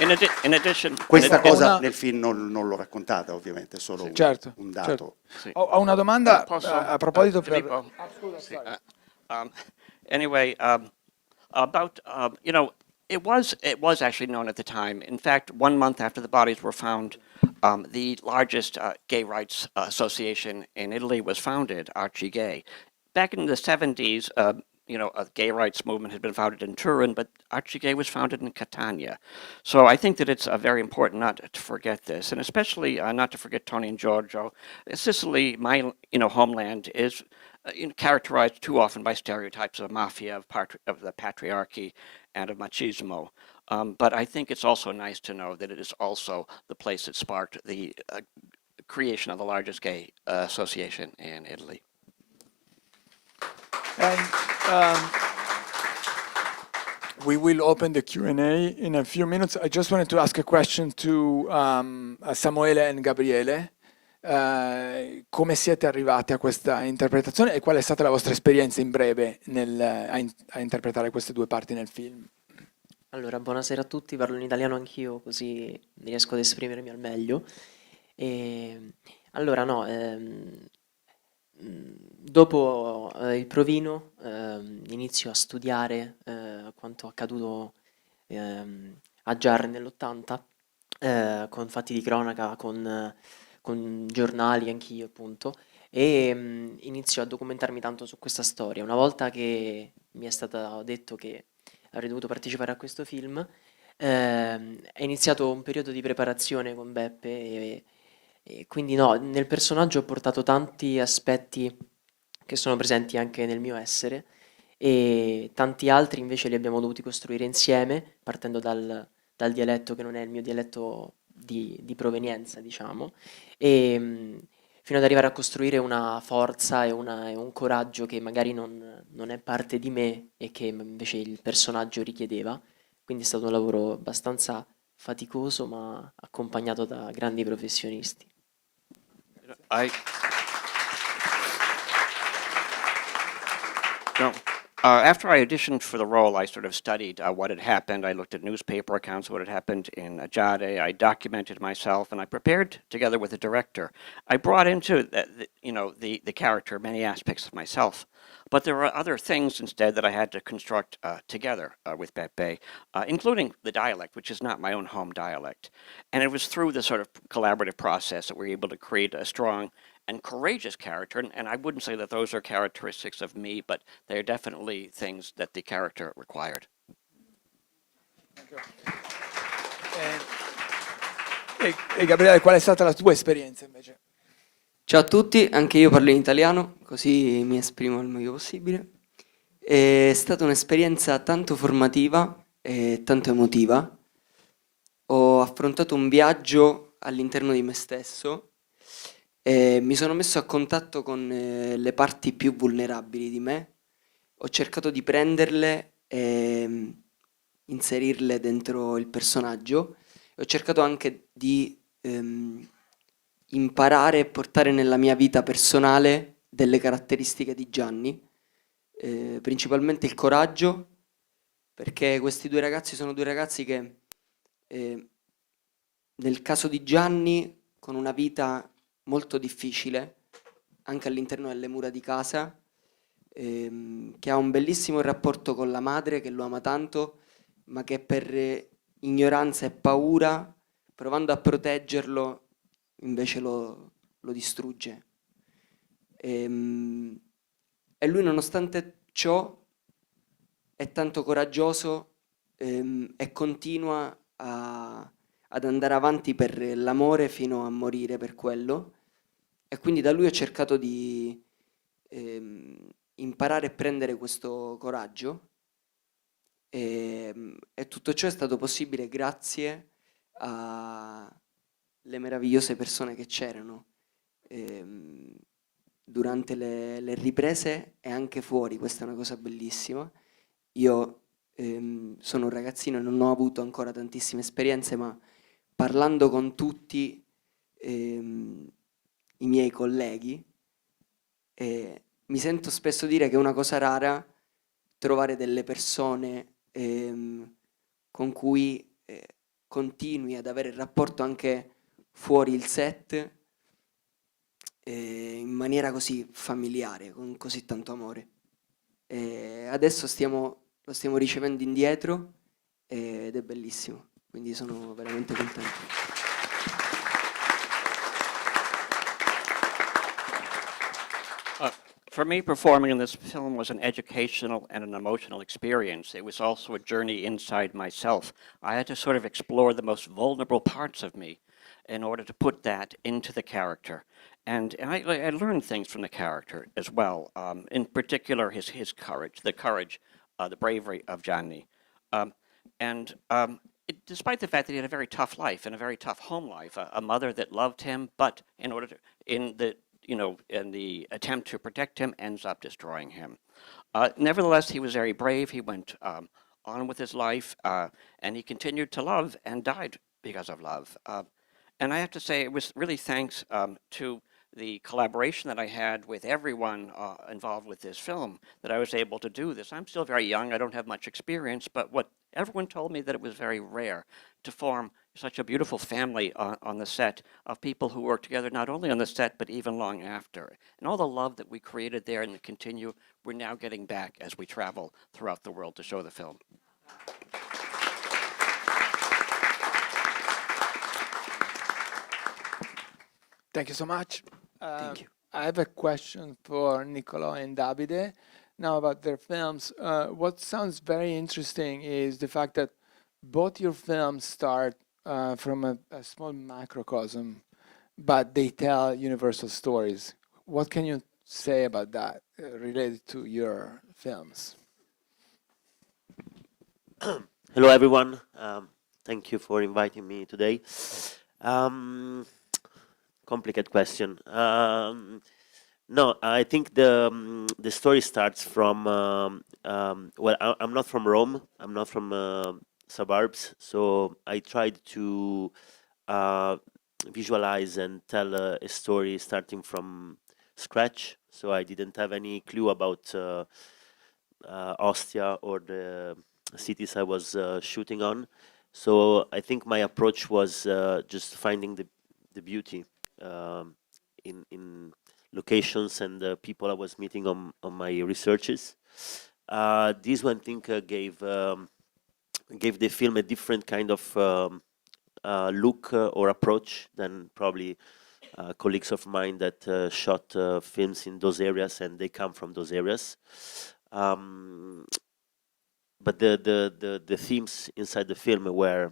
in addition, Questa Ho cosa una- nel film non l'ho raccontata, ovviamente, è solo Certo, un dato. Ho una domanda Posso? a proposito Filippo? scusa, Sì, vai. Anyway, about you know, it was actually known at the time. In fact, 1 month after the bodies were found, the largest gay rights association in Italy was founded, Archigay. Back in the 70s, you know, a gay rights movement had been founded in Turin, but Archigay was founded in Catania. So I think that it's very important not to forget this, and especially not to forget Tony and Giorgio. Sicily, my homeland, is characterized too often by stereotypes of mafia, of the patriarchy, and of machismo. But I think it's also nice to know that it is also the place that sparked the creation of the largest gay association in Italy. And we will open the Q&A in a few minutes. I just wanted to ask a question to Samuele and Gabriele. Come siete arrivati a questa interpretazione e qual è stata la vostra esperienza in breve a interpretare queste due parti nel film? Allora, buonasera a tutti, parlo in italiano anch'io così riesco ad esprimermi al meglio. Allora, no, dopo il provino inizio a studiare quanto accaduto a Giarre nell'80 con fatti di cronaca, con giornali anch'io appunto, e inizio a documentarmi tanto su questa storia. Una volta che mi è stato detto che avrei dovuto partecipare a questo film, è iniziato un periodo di preparazione con Beppe e quindi no, nel personaggio ho portato tanti aspetti che sono presenti anche nel mio essere e tanti altri invece li abbiamo dovuti costruire insieme, partendo dal dialetto che non è il mio dialetto di provenienza, diciamo, e fino ad arrivare a costruire una forza e un coraggio che magari non è parte di me e che invece il personaggio richiedeva. Quindi è stato un lavoro abbastanza faticoso, ma accompagnato da grandi professionisti. I, no, after I auditioned for the role, I sort of studied what had happened. I looked at newspaper accounts of what had happened in Jade. I documented myself, and I prepared together with the director. I brought into the character many aspects of myself, but there were other things instead that I had to construct together with Beppe, including the dialect, which is not my own home dialect. And it was through this sort of collaborative process that we were able to create a strong and courageous character, and I wouldn't say that those are characteristics of me, but they're definitely things that the character required. E Gabriele, qual è stata la tua esperienza invece? Ciao a tutti, anche io parlo in italiano, così mi esprimo il meglio possibile. È stata un'esperienza tanto formativa e tanto emotiva. Ho affrontato un viaggio all'interno di me stesso e mi sono messo a contatto con le parti più vulnerabili di me. Ho cercato di prenderle e inserirle dentro il personaggio. Ho cercato anche di imparare e portare nella mia vita personale delle caratteristiche di Gianni, principalmente il coraggio, perché questi due ragazzi sono due ragazzi che nel caso di Gianni, con una vita molto difficile, anche all'interno delle mura di casa, che ha un bellissimo rapporto con la madre che lo ama tanto, ma che per ignoranza e paura, provando a proteggerlo, invece lo distrugge. E lui, nonostante ciò, è tanto coraggioso e continua ad andare avanti per l'amore fino a morire per quello. E quindi da lui ho cercato di imparare e prendere questo coraggio. E tutto ciò è stato possibile grazie alle meravigliose persone che c'erano durante le riprese e anche fuori. Questa è una cosa bellissima. Io sono un ragazzino e non ho avuto ancora tantissime esperienze, ma parlando con tutti i miei colleghi mi sento spesso dire che è una cosa rara trovare delle persone con cui continui ad avere il rapporto anche fuori il set in maniera così familiare, con così tanto amore. Adesso lo stiamo ricevendo indietro ed è bellissimo, quindi sono veramente contento. For me, performing in this film was an educational and an emotional experience. It was also a journey inside myself. I had to sort of explore the most vulnerable parts of me in order to put that into the character. And I learned things from the character as well, in particular his courage, the bravery of Gianni. Despite the fact that he had a very tough life and a very tough home life, a mother that loved him, but in the attempt to protect him, ends up destroying him. Nevertheless, he was very brave. He went on with his life, and he continued to love and died because of love. And I have to say, it was really thanks to the collaboration that I had with everyone involved with this film that I was able to do this. I'm still very young. I don't have much experience, but what everyone told me that it was very rare to form such a beautiful family on the set of people who work together not only on the set but even long after. And all the love that we created there and continue, we're now getting back as we travel throughout the world to show the film. Thank you so much. Thank you. I have a question for Niccolò and Davide. Now about their films. What sounds very interesting is the fact that both your films start from a small macrocosm, but they tell universal stories. What can you say about that related to your films? Hello, everyone. Thank you for inviting me today. Complicated question. No, I think the story starts from. Well, I'm not from Rome. I'm not from suburbs, so I tried to visualize and tell a story starting from scratch. So I didn't have any clue about Ostia or the cities I was shooting on. So I think my approach was just finding the beauty in locations and the people I was meeting on my researches. This one thing gave the film a different kind of look or approach than probably colleagues of mine that shot films in those areas and they come from those areas. But the themes inside the film were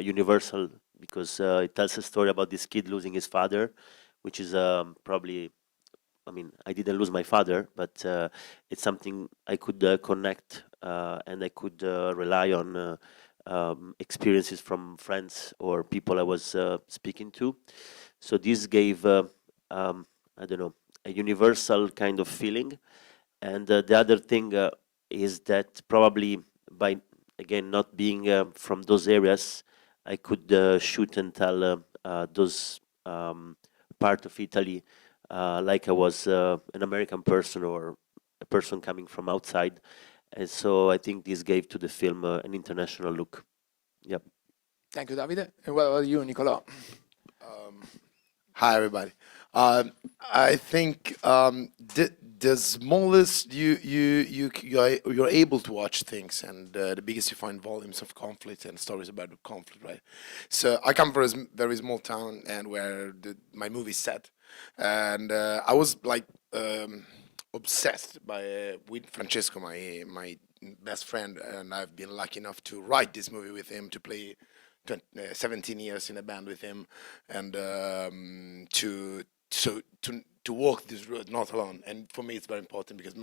universal because it tells a story about this kid losing his father, which is probably, I mean, I didn't lose my father, but it's something I could connect and I could rely on experiences from friends or people I was speaking to. So this gave, I don't know, a universal kind of feeling. And the other thing is that probably by, again, not being from those areas, I could shoot and tell those part of Italy like I was an American person or a person coming from outside. And so I think this gave to the film an international look. Yep. Thank you, Davide. And what about you, Niccolò? Hi, everybody. I think the smallest you're able to watch things, and the biggest you find volumes of conflict and stories about the conflict, right? So I come from a very small town, and where my movie is set, and I was like obsessed with Francesco, my best friend, and I've been lucky enough to write this movie with him, to play 17 years in a band with him, and to walk this road not alone. And for me, it's very important because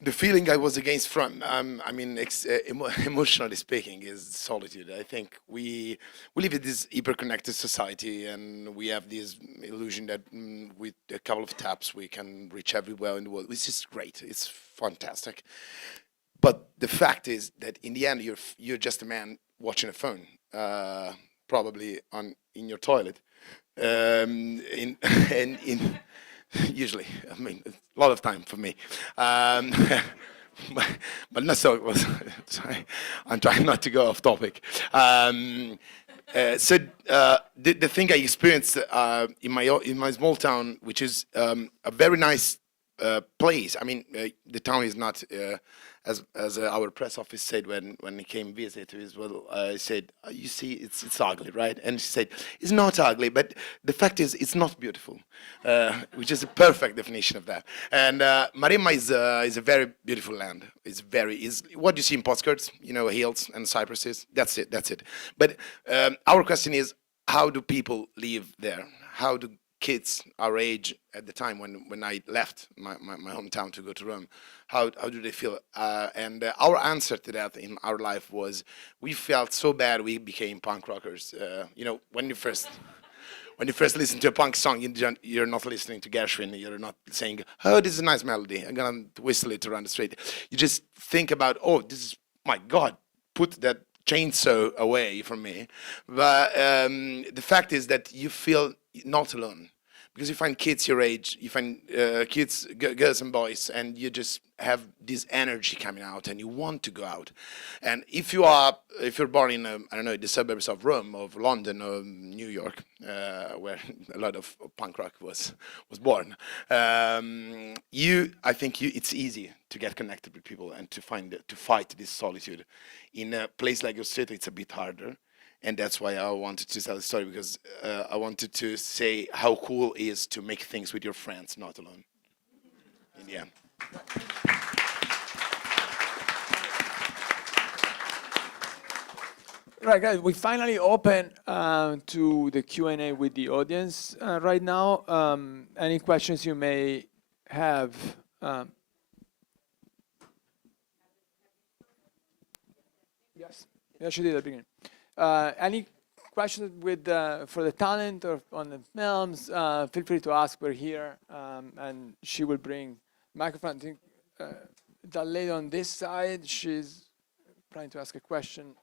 the feeling I was against from, I mean, emotionally speaking, is solitude. I think we live in this hyper-connected society, and we have this illusion that with a couple of taps we can reach everywhere in the world, which is great. It's fantastic. But the fact is that in the end, you're just a man watching a phone, probably in your toilet, usually, I mean, a lot of time for me, but not so. Sorry, I'm trying not to go off topic. So the thing I experienced in my small town, which is a very nice place. I mean, the town is not. As our press office said when he came visit as well, I said, you see, it's ugly, right? And she said, it's not ugly, but the fact is, it's not beautiful, which is a perfect definition of that. And Maremma is a very beautiful land. It's what you see in postcards, you know, hills and cypresses. That's it. But our question is, how do people live there? How do kids our age at the time when I left my hometown to go to Rome, how do they feel? And our answer to that in our life was, we felt so bad we became punk rockers. You know, when you first listen to a punk song, you're not listening to Gershwin. You're not saying, oh, this is a nice melody, I'm gonna whistle it around the street. You just think about, oh, this is, my God, put that chainsaw away from me. But the fact is that you feel not alone, because you find kids your age, you find kids, girls and boys, and you just have this energy coming out, and you want to go out. And if you're born in I don't know, the suburbs of Rome, of London, or New York, where a lot of punk rock was born, I think it's easy to get connected with people and to fight this solitude. In a place like your city, it's a bit harder. and that's why I wanted to tell the story, because I wanted to say how cool it is to make things with your friends, not alone. In the end. Right, guys, we finally open to the Q&A with the audience right now. Any questions you may have? Yes, she did at the beginning. Any questions with for the talent or on the films? Feel free to ask. We're here, and she will bring microphone. I think the lady on this side, she's trying to ask a question.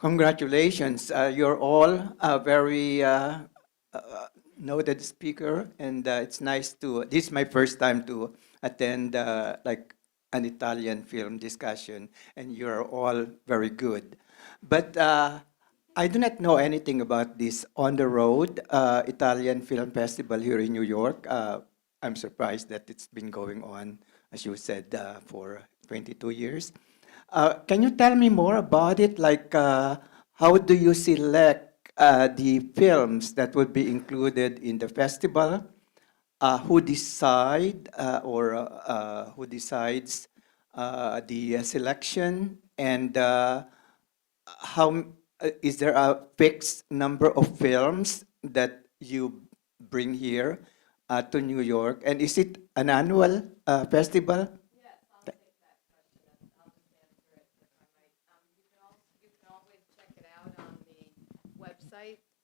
Congratulations. You're all a very noted speaker, and it's nice to, this is my first time to attend like an Italian film discussion, and you're all very good. But I do not know anything about this on the road Italian Film Festival here in New York. I'm surprised that it's been going on, as you said, for 22 years. Can you tell me more about it? Like, how do you select the films that would be included in the festival? Who decide who decides the selection? And how is there a fixed number of films that you bring here to New York? And is it an annual festival?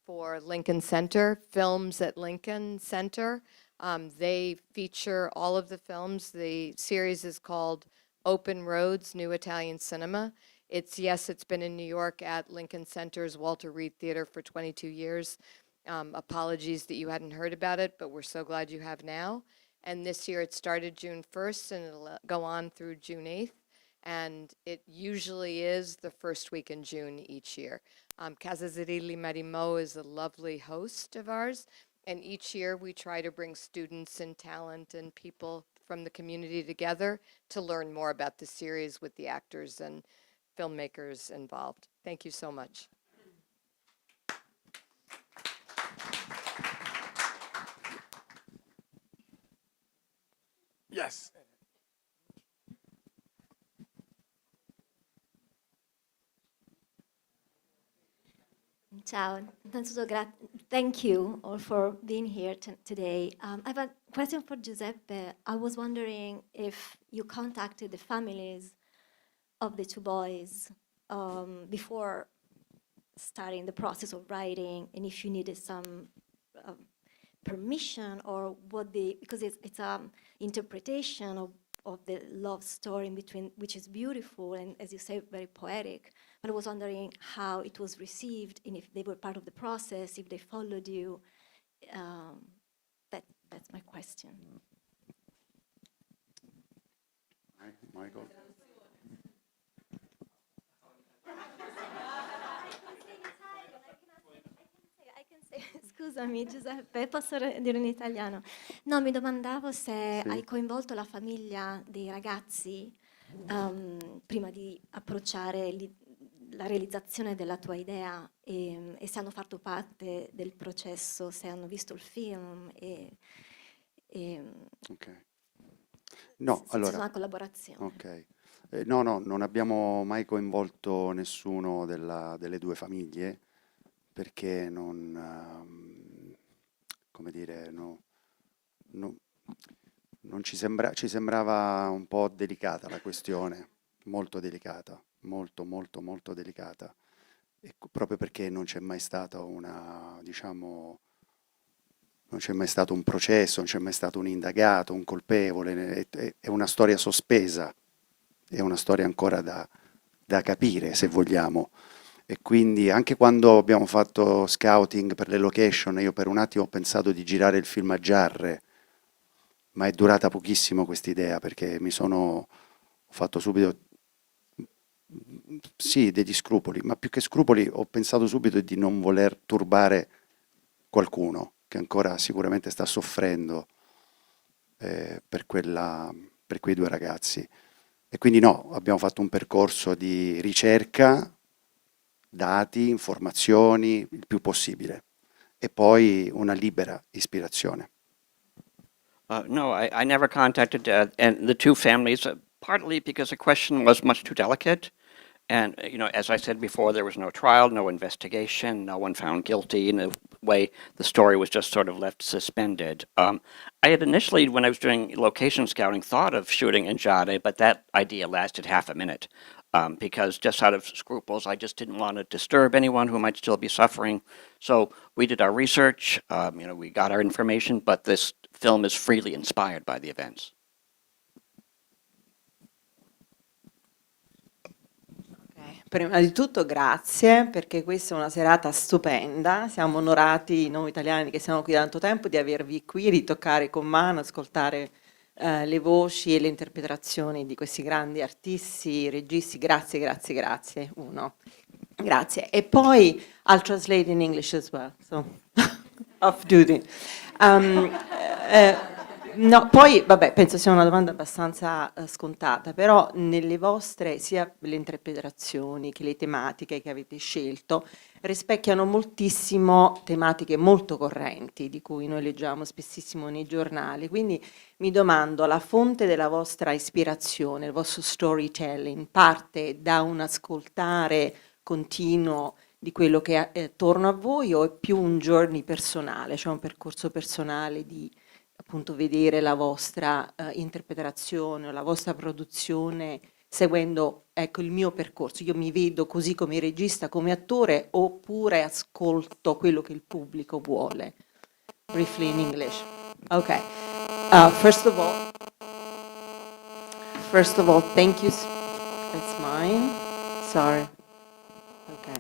For Lincoln Center, Films at Lincoln Center. They feature all of the films. The series is called Open Roads, New Italian Cinema. It's been in New York at Lincoln Center's Walter Reed Theater for 22 years. Apologies that you hadn't heard about it, but we're so glad you have now. And this year it started June 1st and it'll go on through June 8th. And it usually is the first week in June each year. Casa Zerilli Marimo is a lovely host of ours, and each year we try to bring students and talent and people from the community together to learn more about the series with the actors and filmmakers involved. Thank you so much. Yes. Ciao, innanzitutto thank you all for being here today. I have a question for Giuseppe. I was wondering if you contacted the families of the two boys before starting the process of writing, and if you needed some permission or what because it's an interpretation of the love story in between, which is beautiful and, as you say, very poetic. But I was wondering how it was received and if they were part of the process, if they followed you. That's my question. Michael? Scusami Giuseppe, posso dire in italiano? No, mi domandavo se hai coinvolto la famiglia dei ragazzi prima di approcciare la realizzazione della tua idea e se hanno fatto parte del processo, se hanno visto il film Okay. No, se allora, c'è una collaborazione. Ok. No, non abbiamo mai coinvolto nessuno delle due famiglie perché come dire, non ci sembrava un po' delicata la questione, molto delicata, molto delicata, e proprio perché non c'è mai stata non c'è mai stato un processo, non c'è mai stato un indagato, un colpevole, è una storia sospesa, è una storia ancora da capire, se vogliamo. E quindi anche quando abbiamo fatto scouting per le location, io per un attimo ho pensato di girare il film a Giarre, ma è durata pochissimo quest'idea perché ho fatto subito, sì, degli scrupoli, ma più che scrupoli ho pensato subito di non voler turbare qualcuno che ancora sicuramente sta soffrendo per quei due ragazzi. E quindi no, abbiamo fatto un percorso di ricerca, dati, informazioni, il più possibile, e poi una libera ispirazione. No, I never contacted and the two families, partly because the question was much too delicate. And, as I said before, there was no trial, no investigation, no one found guilty. In a way, the story was just sort of left suspended. I had initially, when I was doing location scouting, thought of shooting in Jade, but that idea lasted half a minute. Because just out of scruples, I just didn't want to disturb anyone who might still be suffering. So we did our research, we got our information, but this film is freely inspired by the events. Prima di tutto grazie, perché questa è una serata stupenda, siamo onorati noi italiani che siamo qui da tanto tempo di avervi qui, ritoccare con mano, ascoltare le voci e le interpretazioni di questi grandi artisti, registi. Grazie, grazie, grazie. Grazie. E poi I'll translate in English as well, so off duty. No, poi vabbè, penso sia una domanda abbastanza scontata, però nelle vostre sia le interpretazioni che le tematiche che avete scelto rispecchiano moltissimo tematiche molto correnti di cui noi leggiamo spessissimo nei giornali, quindi mi domando, la fonte della vostra ispirazione, il vostro storytelling parte da un ascoltare continuo di quello che è attorno a voi o è più un journey personale, cioè un percorso personale di appunto vedere la vostra interpretazione o la vostra produzione seguendo, ecco, il mio percorso. Io mi vedo così come regista, come attore, oppure ascolto quello che il pubblico vuole. Briefly in English. Okay. First of all, thank you. That's mine. Sorry. Okay.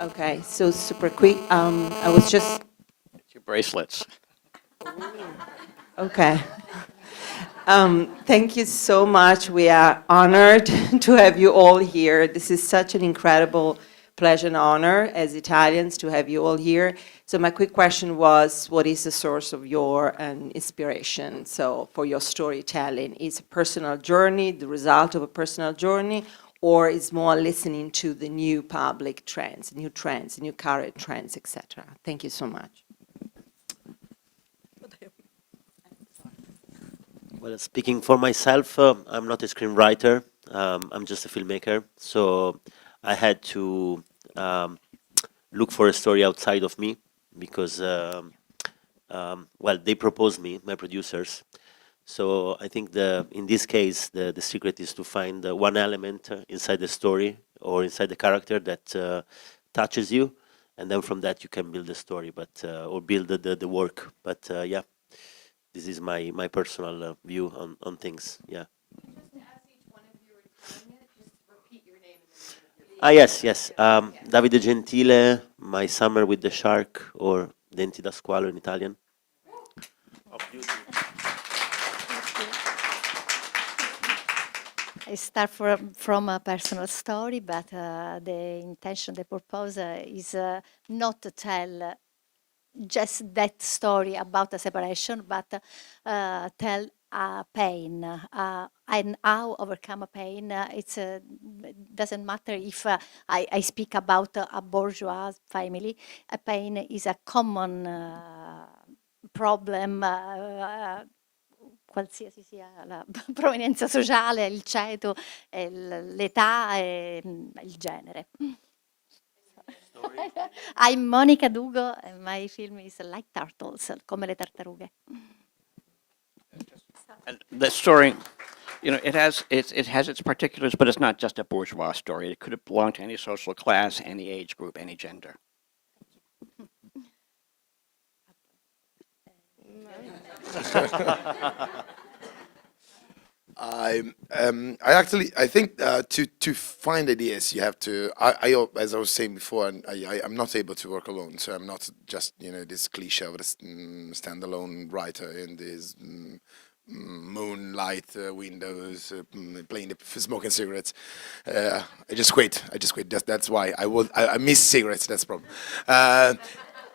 Okay. So super quick. I was just. It's your bracelets. Okay. Thank you so much. We are honored to have you all here. This is such an incredible pleasure and honor as Italians to have you all here. So my quick question was, what is the source of your inspiration? So for your storytelling, is a personal journey the result of a personal journey, or is more listening to the new public trends, new current trends, etc.? Thank you so much. Well, speaking for myself, I'm not a screenwriter. I'm just a filmmaker. So I had to look for a story outside of me because, well, they proposed me, my producers. So I think in this case, the secret is to find one element inside the story or inside the character that touches you. And then from that, you can build the story, or build the work. But yeah. This is my personal view on things. Yeah. Yes. Davide Gentile, My Summer with the Shark, or Denti da Squalo in Italian. I start from a personal story, but the intention, the purpose is not to tell just that story about a separation, but tell a pain and how overcome a pain. It doesn't matter if I speak about a bourgeois family. A pain is a common problem, qualsiasi sia la provenienza sociale, il ceto, l'età e il genere. I'm Monica Dugo, and my film is Like Turtles, come le tartarughe. And the story, it has its particulars, but it's not just a bourgeois story. It could have belonged to any social class, any age group, any gender. I think to find ideas, you have to. As I was saying before, I'm not able to work alone. So I'm not just this cliche of a standalone writer in this moonlight windows playing smoking cigarettes. I just quit. That's why I miss cigarettes. That's the problem.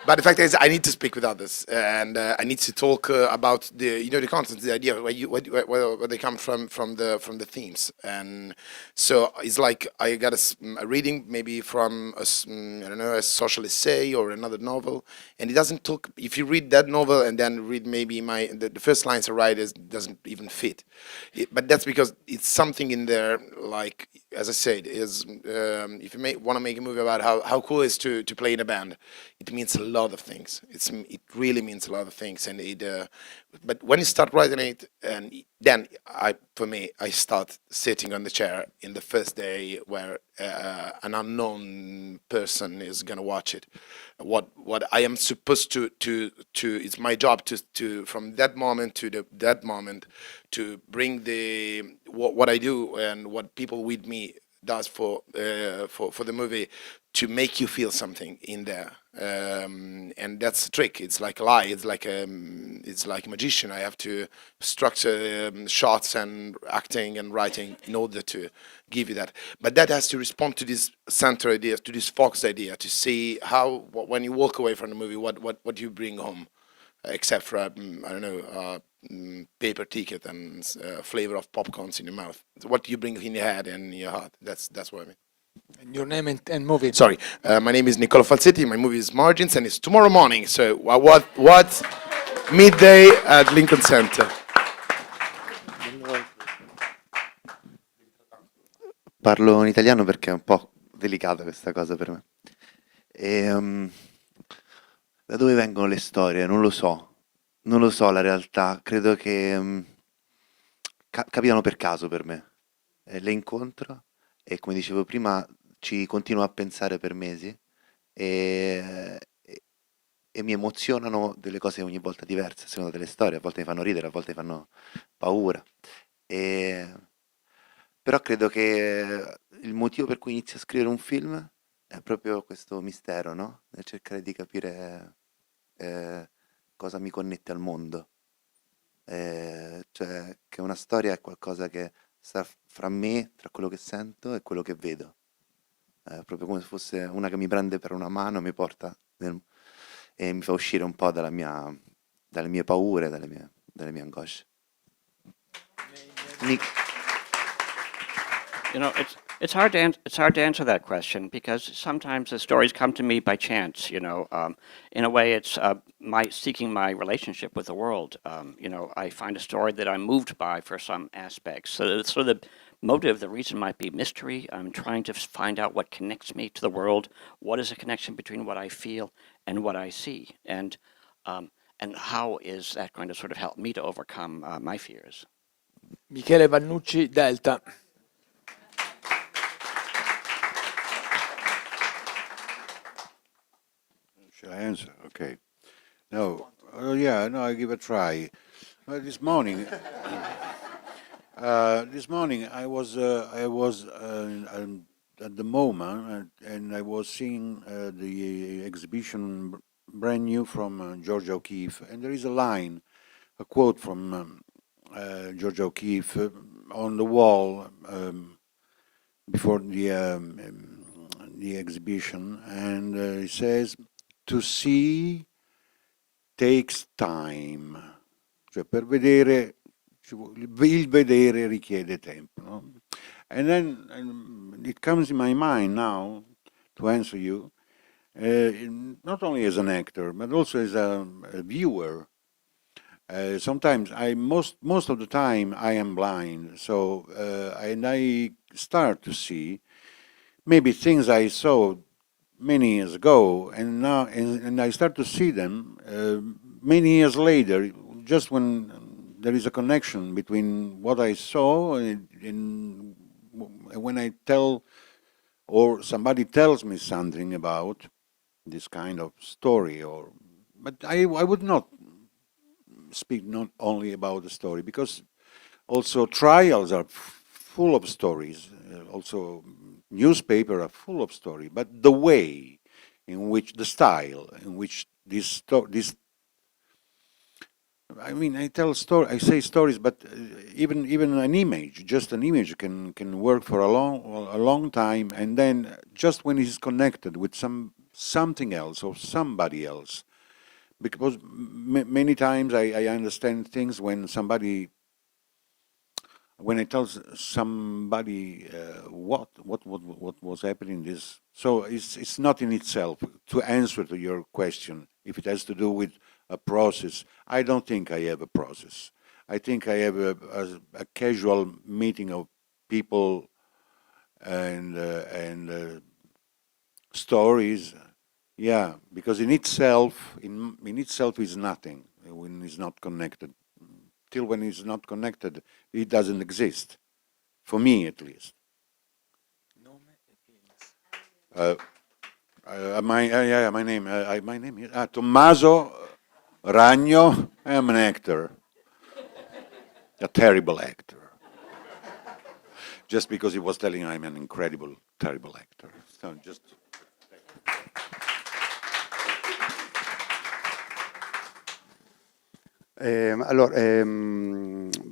But the fact is, I need to speak with others, and I need to talk about the the content, the idea where they come from the themes, and so it's like I got a reading maybe from I don't know, a social essay or another novel, and it doesn't talk. If you read that novel and then read maybe the first lines I write doesn't even fit, but that's because it's something in there. Like as I said, is if you want to make a movie about how cool it is to play in a band, it means a lot of things. It really means a lot of things, and but when you start writing it, and then for me, I start sitting on the chair in the first day where an unknown person is gonna watch it. What I am supposed to it's my job to from that moment to that moment to bring what I do and what people with me does for the movie to make you feel something in there. And that's the trick. It's like a lie. It's like a magician. I have to structure shots and acting and writing in order to give you that. But that has to respond to this center idea, to this focus idea, to see how when you walk away from the movie, what you bring home, except for I don't know, paper ticket and flavor of popcorns in your mouth. What you bring in your head and your heart. That's what I mean. And your name and movie? Sorry, my name is Niccolò Falsetti. My movie is Margins, and it's tomorrow morning. So what midday at Lincoln Center. Parlo in italiano perché è un po' delicata questa cosa per me. Da dove vengono le storie? Non lo so. Non lo so la realtà. Credo che capitano per caso per me. Le incontro e, come dicevo prima, ci continuo a pensare per mesi e mi emozionano delle cose ogni volta diverse, a seconda delle storie. A volte mi fanno ridere, a volte mi fanno paura. Però credo che il motivo per cui inizio a scrivere un film è proprio questo mistero, no? Nel cercare di capire cosa mi connette al mondo. Cioè che una storia è qualcosa che sta fra me, tra quello che sento e quello che vedo. Proprio come se fosse una che mi prende per una mano, mi porta e mi fa uscire un po' dalle mie paure, dalle mie angosce. You know, it's hard to answer that question because sometimes the stories come to me by chance. You know, in a way, it's seeking my relationship with the world. You know, I find a story that I'm moved by for some aspects. So the motive, the reason might be mystery. I'm trying to find out what connects me to the world. What is the connection between what I feel and what I see, and how is that going to sort of help me to overcome my fears? Michele Vannucci, Delta. Shall I answer? Okay. No. Yeah. No. I give a try. This morning, I was at the MoMA and I was seeing the exhibition brand new from Georgia O'Keeffe, and there is a quote from Georgia O'Keeffe on the wall before the exhibition, and it says, "To see takes time." Cioè per vedere, il vedere richiede tempo. No? And then it comes in my mind now to answer you, not only as an actor, but also as a viewer. Sometimes most of the time I am blind, so and I start to see maybe things I saw many years ago, and now and I start to see them many years later, just when there is a connection between what I saw and when I tell or somebody tells me something about this kind of story. But I would not speak not only about the story, because also trials are full of stories, also newspapers are full of story, but the way in which, the style in which this I mean, I say stories, but even an image, just an image can work for a long time, and then just when it's connected with some something else or somebody else. Because many times I understand things when I tell somebody what was happening this. So it's not in itself to answer to your question. If it has to do with a process, I don't think I have a process. I think I have a casual meeting of people and stories. Yeah, because in itself is nothing when it's not connected. Till when it's not connected, it doesn't exist, for me at least. My name is Tommaso Ragno. I am an actor, a terrible actor. Just because he was telling I'm an incredible, terrible actor. So just.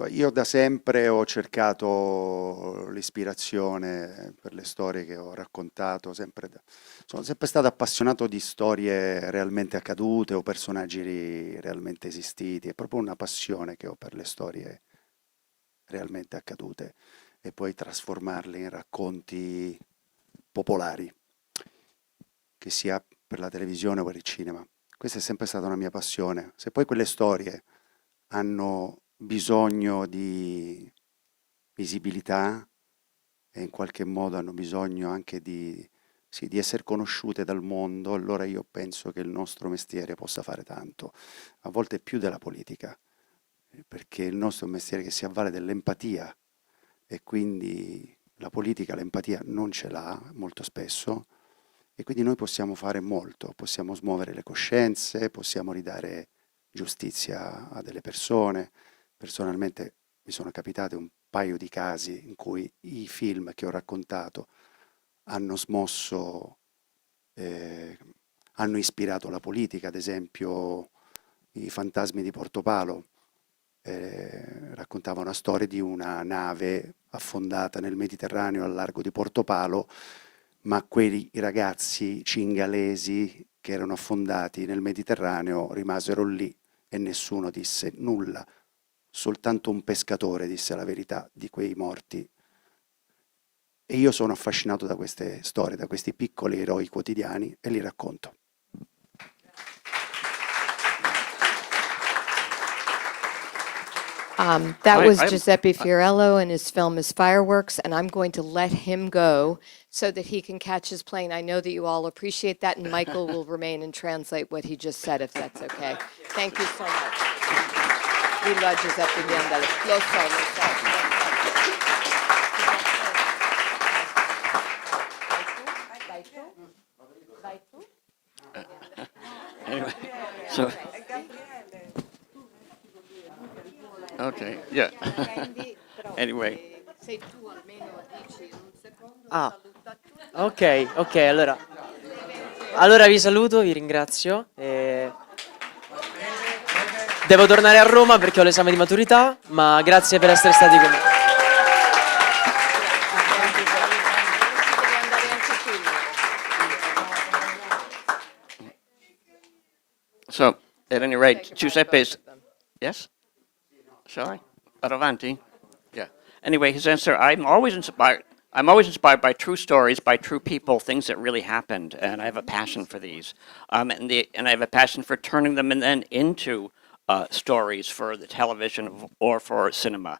Io da sempre ho cercato l'ispirazione per le storie che ho raccontato, sono sempre stato appassionato di storie realmente accadute o personaggi realmente esistiti, è proprio una passione che ho per le storie realmente accadute e poi trasformarle in racconti popolari, che sia per la televisione o per il cinema. Questa è sempre stata una mia passione. Se poi quelle storie hanno bisogno di visibilità e in qualche modo hanno bisogno anche di essere conosciute dal mondo, allora io penso che il nostro mestiere possa fare tanto, a volte più della politica, perché il nostro è un mestiere che si avvale dell'empatia e quindi la politica l'empatia non ce l'ha molto spesso e quindi noi possiamo fare molto, possiamo smuovere le coscienze, possiamo ridare giustizia a delle persone. Personalmente mi sono capitati un paio di casi in cui i film che ho raccontato hanno smosso, hanno ispirato la politica, ad esempio I fantasmi di Portopalo raccontava una storia di una nave affondata nel Mediterraneo al largo di Portopalo, ma quei ragazzi cingalesi che erano affondati nel Mediterraneo rimasero lì e nessuno disse nulla, soltanto un pescatore disse la verità di quei morti. E io sono affascinato da queste storie, da questi piccoli eroi quotidiani e li racconto. That was Giuseppe Fiorello, and his film is Fireworks, and I'm going to let him go so that he can catch his plane. I know that you all appreciate that, and Michael will remain and translate what he just said, if that's okay. Thank you so much. Dillo a Giuseppe di andare. Lo so. Anyway, so. Okay, yeah. Anyway. Ah, ok, allora vi saluto, vi ringrazio. Devo tornare a Roma perché ho l'esame di maturità, ma grazie per essere stati con me. So, at any rate, Giuseppe's, yes? Shall I? Vado avanti? Yeah. Anyway, his answer, I'm always inspired by true stories, by true people, things that really happened, and I have a passion for these. And I have a passion for turning them into stories for the television or for cinema.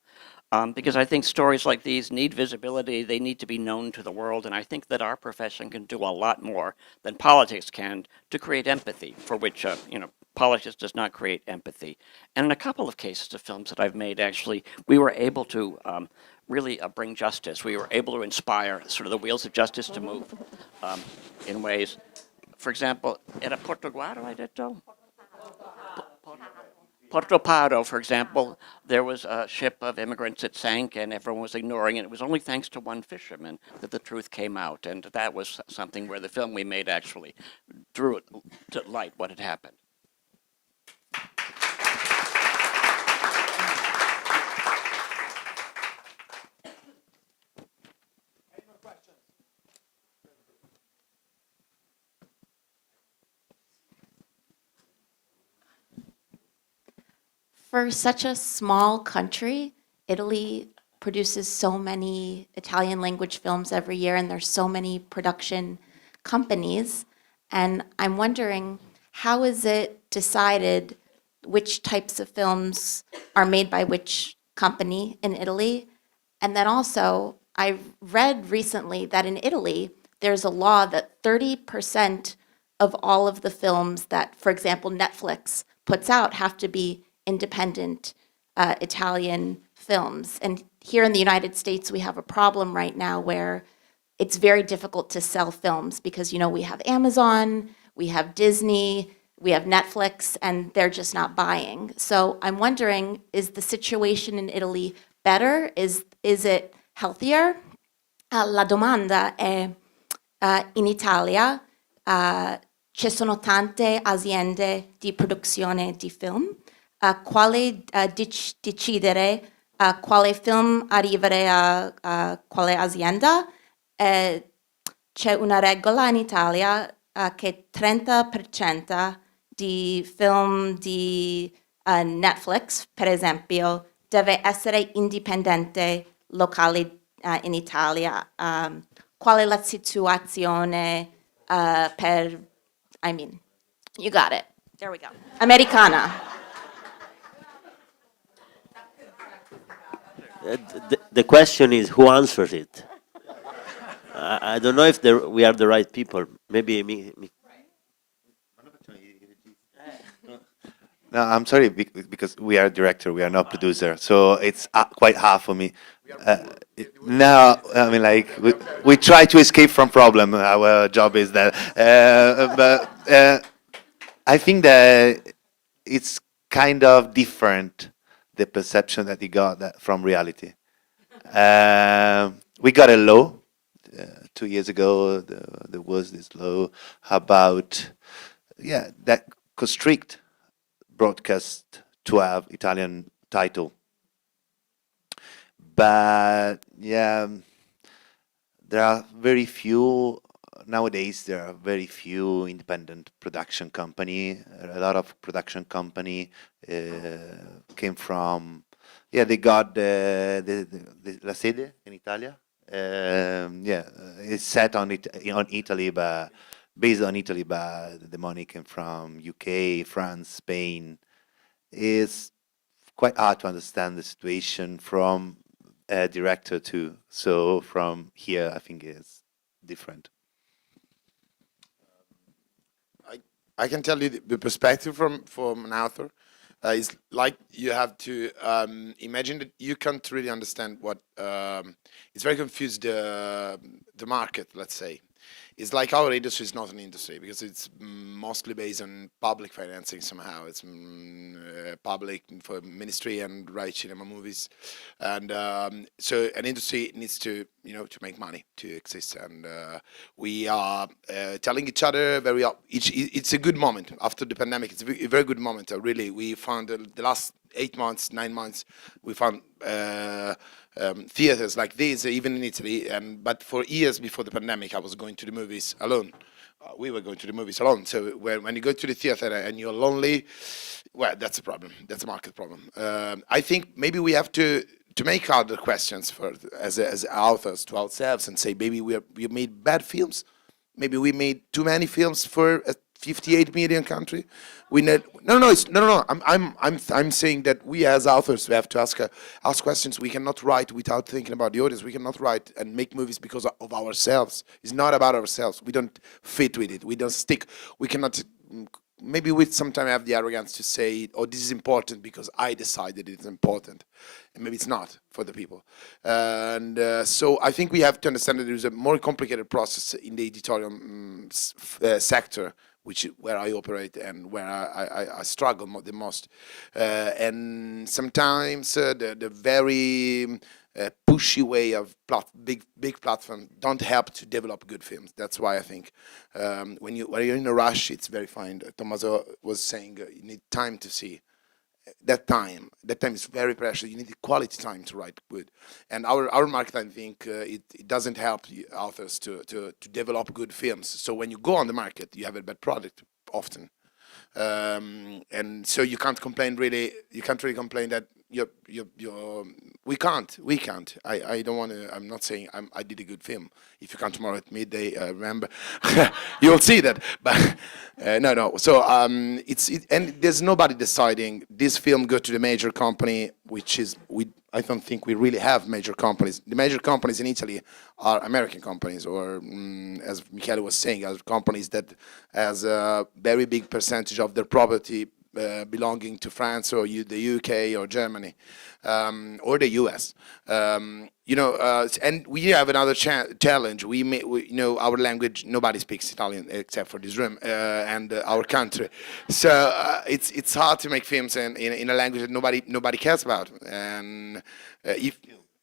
Because I think stories like these need visibility, they need to be known to the world, and I think that our profession can do a lot more than politics can to create empathy, for which, politics does not create empathy. And in a couple of cases of films that I've made, actually, we were able to really bring justice. We were able to inspire sort of the wheels of justice to move in ways. For example, era Portoguaro, hai detto? Portoparo, for example, there was a ship of immigrants that sank and everyone was ignoring it. It was only thanks to one fisherman that the truth came out. And that was something where the film we made actually drew it to light what had happened. for such a small country, Italy produces so many Italian language films every year, and there's so many production companies. And I'm wondering, how is it decided which types of films are made by which company in Italy? And then also, I read recently that in Italy, there's a law that 30% of all of the films that, for example, Netflix puts out have to be independent Italian films. And here in the United States, we have a problem right now where it's very difficult to sell films because, you know, we have Amazon, we have Disney, we have Netflix, and they're just not buying. So I'm wondering, is the situation in Italy better? Is it healthier? La domanda è, in Italia ci sono tante aziende di produzione di film. Quale decidere quale film arrivare a quale azienda? C'è una regola in Italia che 30% di film di Netflix, per esempio, deve essere indipendente locale in Italia. Qual è la situazione per, I mean, you got it. There we go. Americana. The question is who answers it. I don't know if we are the right people. Maybe me. No, I'm sorry because we are director, we are not producer, so it's quite hard for me. No, I mean, like we try to escape from problem. Our job is that, but I think that it's kind of different, the perception that you got from reality. We got a law 2 years ago. There was this law about that constrict broadcast to have Italian title. But yeah, there are very few nowadays. There are very few independent production company. A lot of production company came from. Yeah, they got the la sede in Italia. It's set on Italy, but based on Italy, but the money came from UK, France, Spain. It's quite hard to understand the situation from a director too. So from here, I think it's different. I can tell you the perspective from an author is like you have to imagine that you can't really understand what it's very confused the market, let's say. It's like our industry is not an industry because it's mostly based on public financing somehow. It's public for ministry and right cinema movies, and so an industry needs to to make money to exist. And we are telling each other it's a good moment after the pandemic. It's a very good moment. Really, we found the last 8 months, 9 months, we found. Theaters like this, even in Italy, but for years before the pandemic, I was going to the movies alone. We were going to the movies alone. So when you go to the theater and you're lonely, well, that's a problem. That's a market problem. I think maybe we have to make other questions for as authors to ourselves and say maybe we made bad films. Maybe we made too many films for a 58 million country. I'm saying that we as authors we have to ask questions. We cannot write without thinking about the audience. We cannot write and make movies because of ourselves. It's not about ourselves. We don't fit with it. We don't stick. We cannot. Maybe we sometimes have the arrogance to say, "Oh, this is important because I decided it's important," and maybe it's not for the people. So I think we have to understand that there is a more complicated process in the editorial sector, which is where I operate and where I struggle the most. And sometimes the very pushy way of big platforms don't help to develop good films. That's why I think when you're in a rush, it's very fine. Tommaso was saying you need time to see. That time is very precious. You need the quality time to write good. And our market, I think, it doesn't help authors to develop good films. So when you go on the market, you have a bad product often. and so you can't complain really. You can't really complain that we can't. I don't want to. I'm not saying I did a good film. If you come tomorrow at midday, remember, you'll see that. But no. So and there's nobody deciding this film go to the major company, which is I don't think we really have major companies. The major companies in Italy are American companies, or as Michele was saying, are companies that has a very big percentage of their property belonging to France or the UK or Germany or the US. And we have another challenge. We our language, nobody speaks Italian except for this room and our country. So it's hard to make films in a language that nobody cares about. And if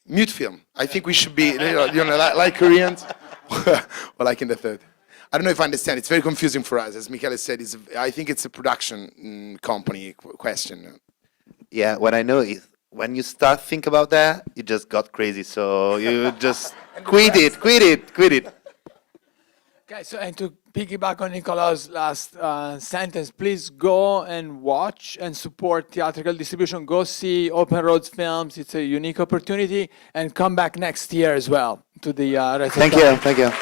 mute film, I think we should be like Koreans or like in the third. I don't know if I understand. It's very confusing for us. As Michele said, I think it's a production company question. Yeah, what I know is when you start think about that, you just got crazy. So you just quit it. Okay, so and to piggyback on Niccolò's last sentence, please go and watch and support theatrical distribution. Go see Open Roads films. It's a unique opportunity, and come back next year as well to the. Thank you.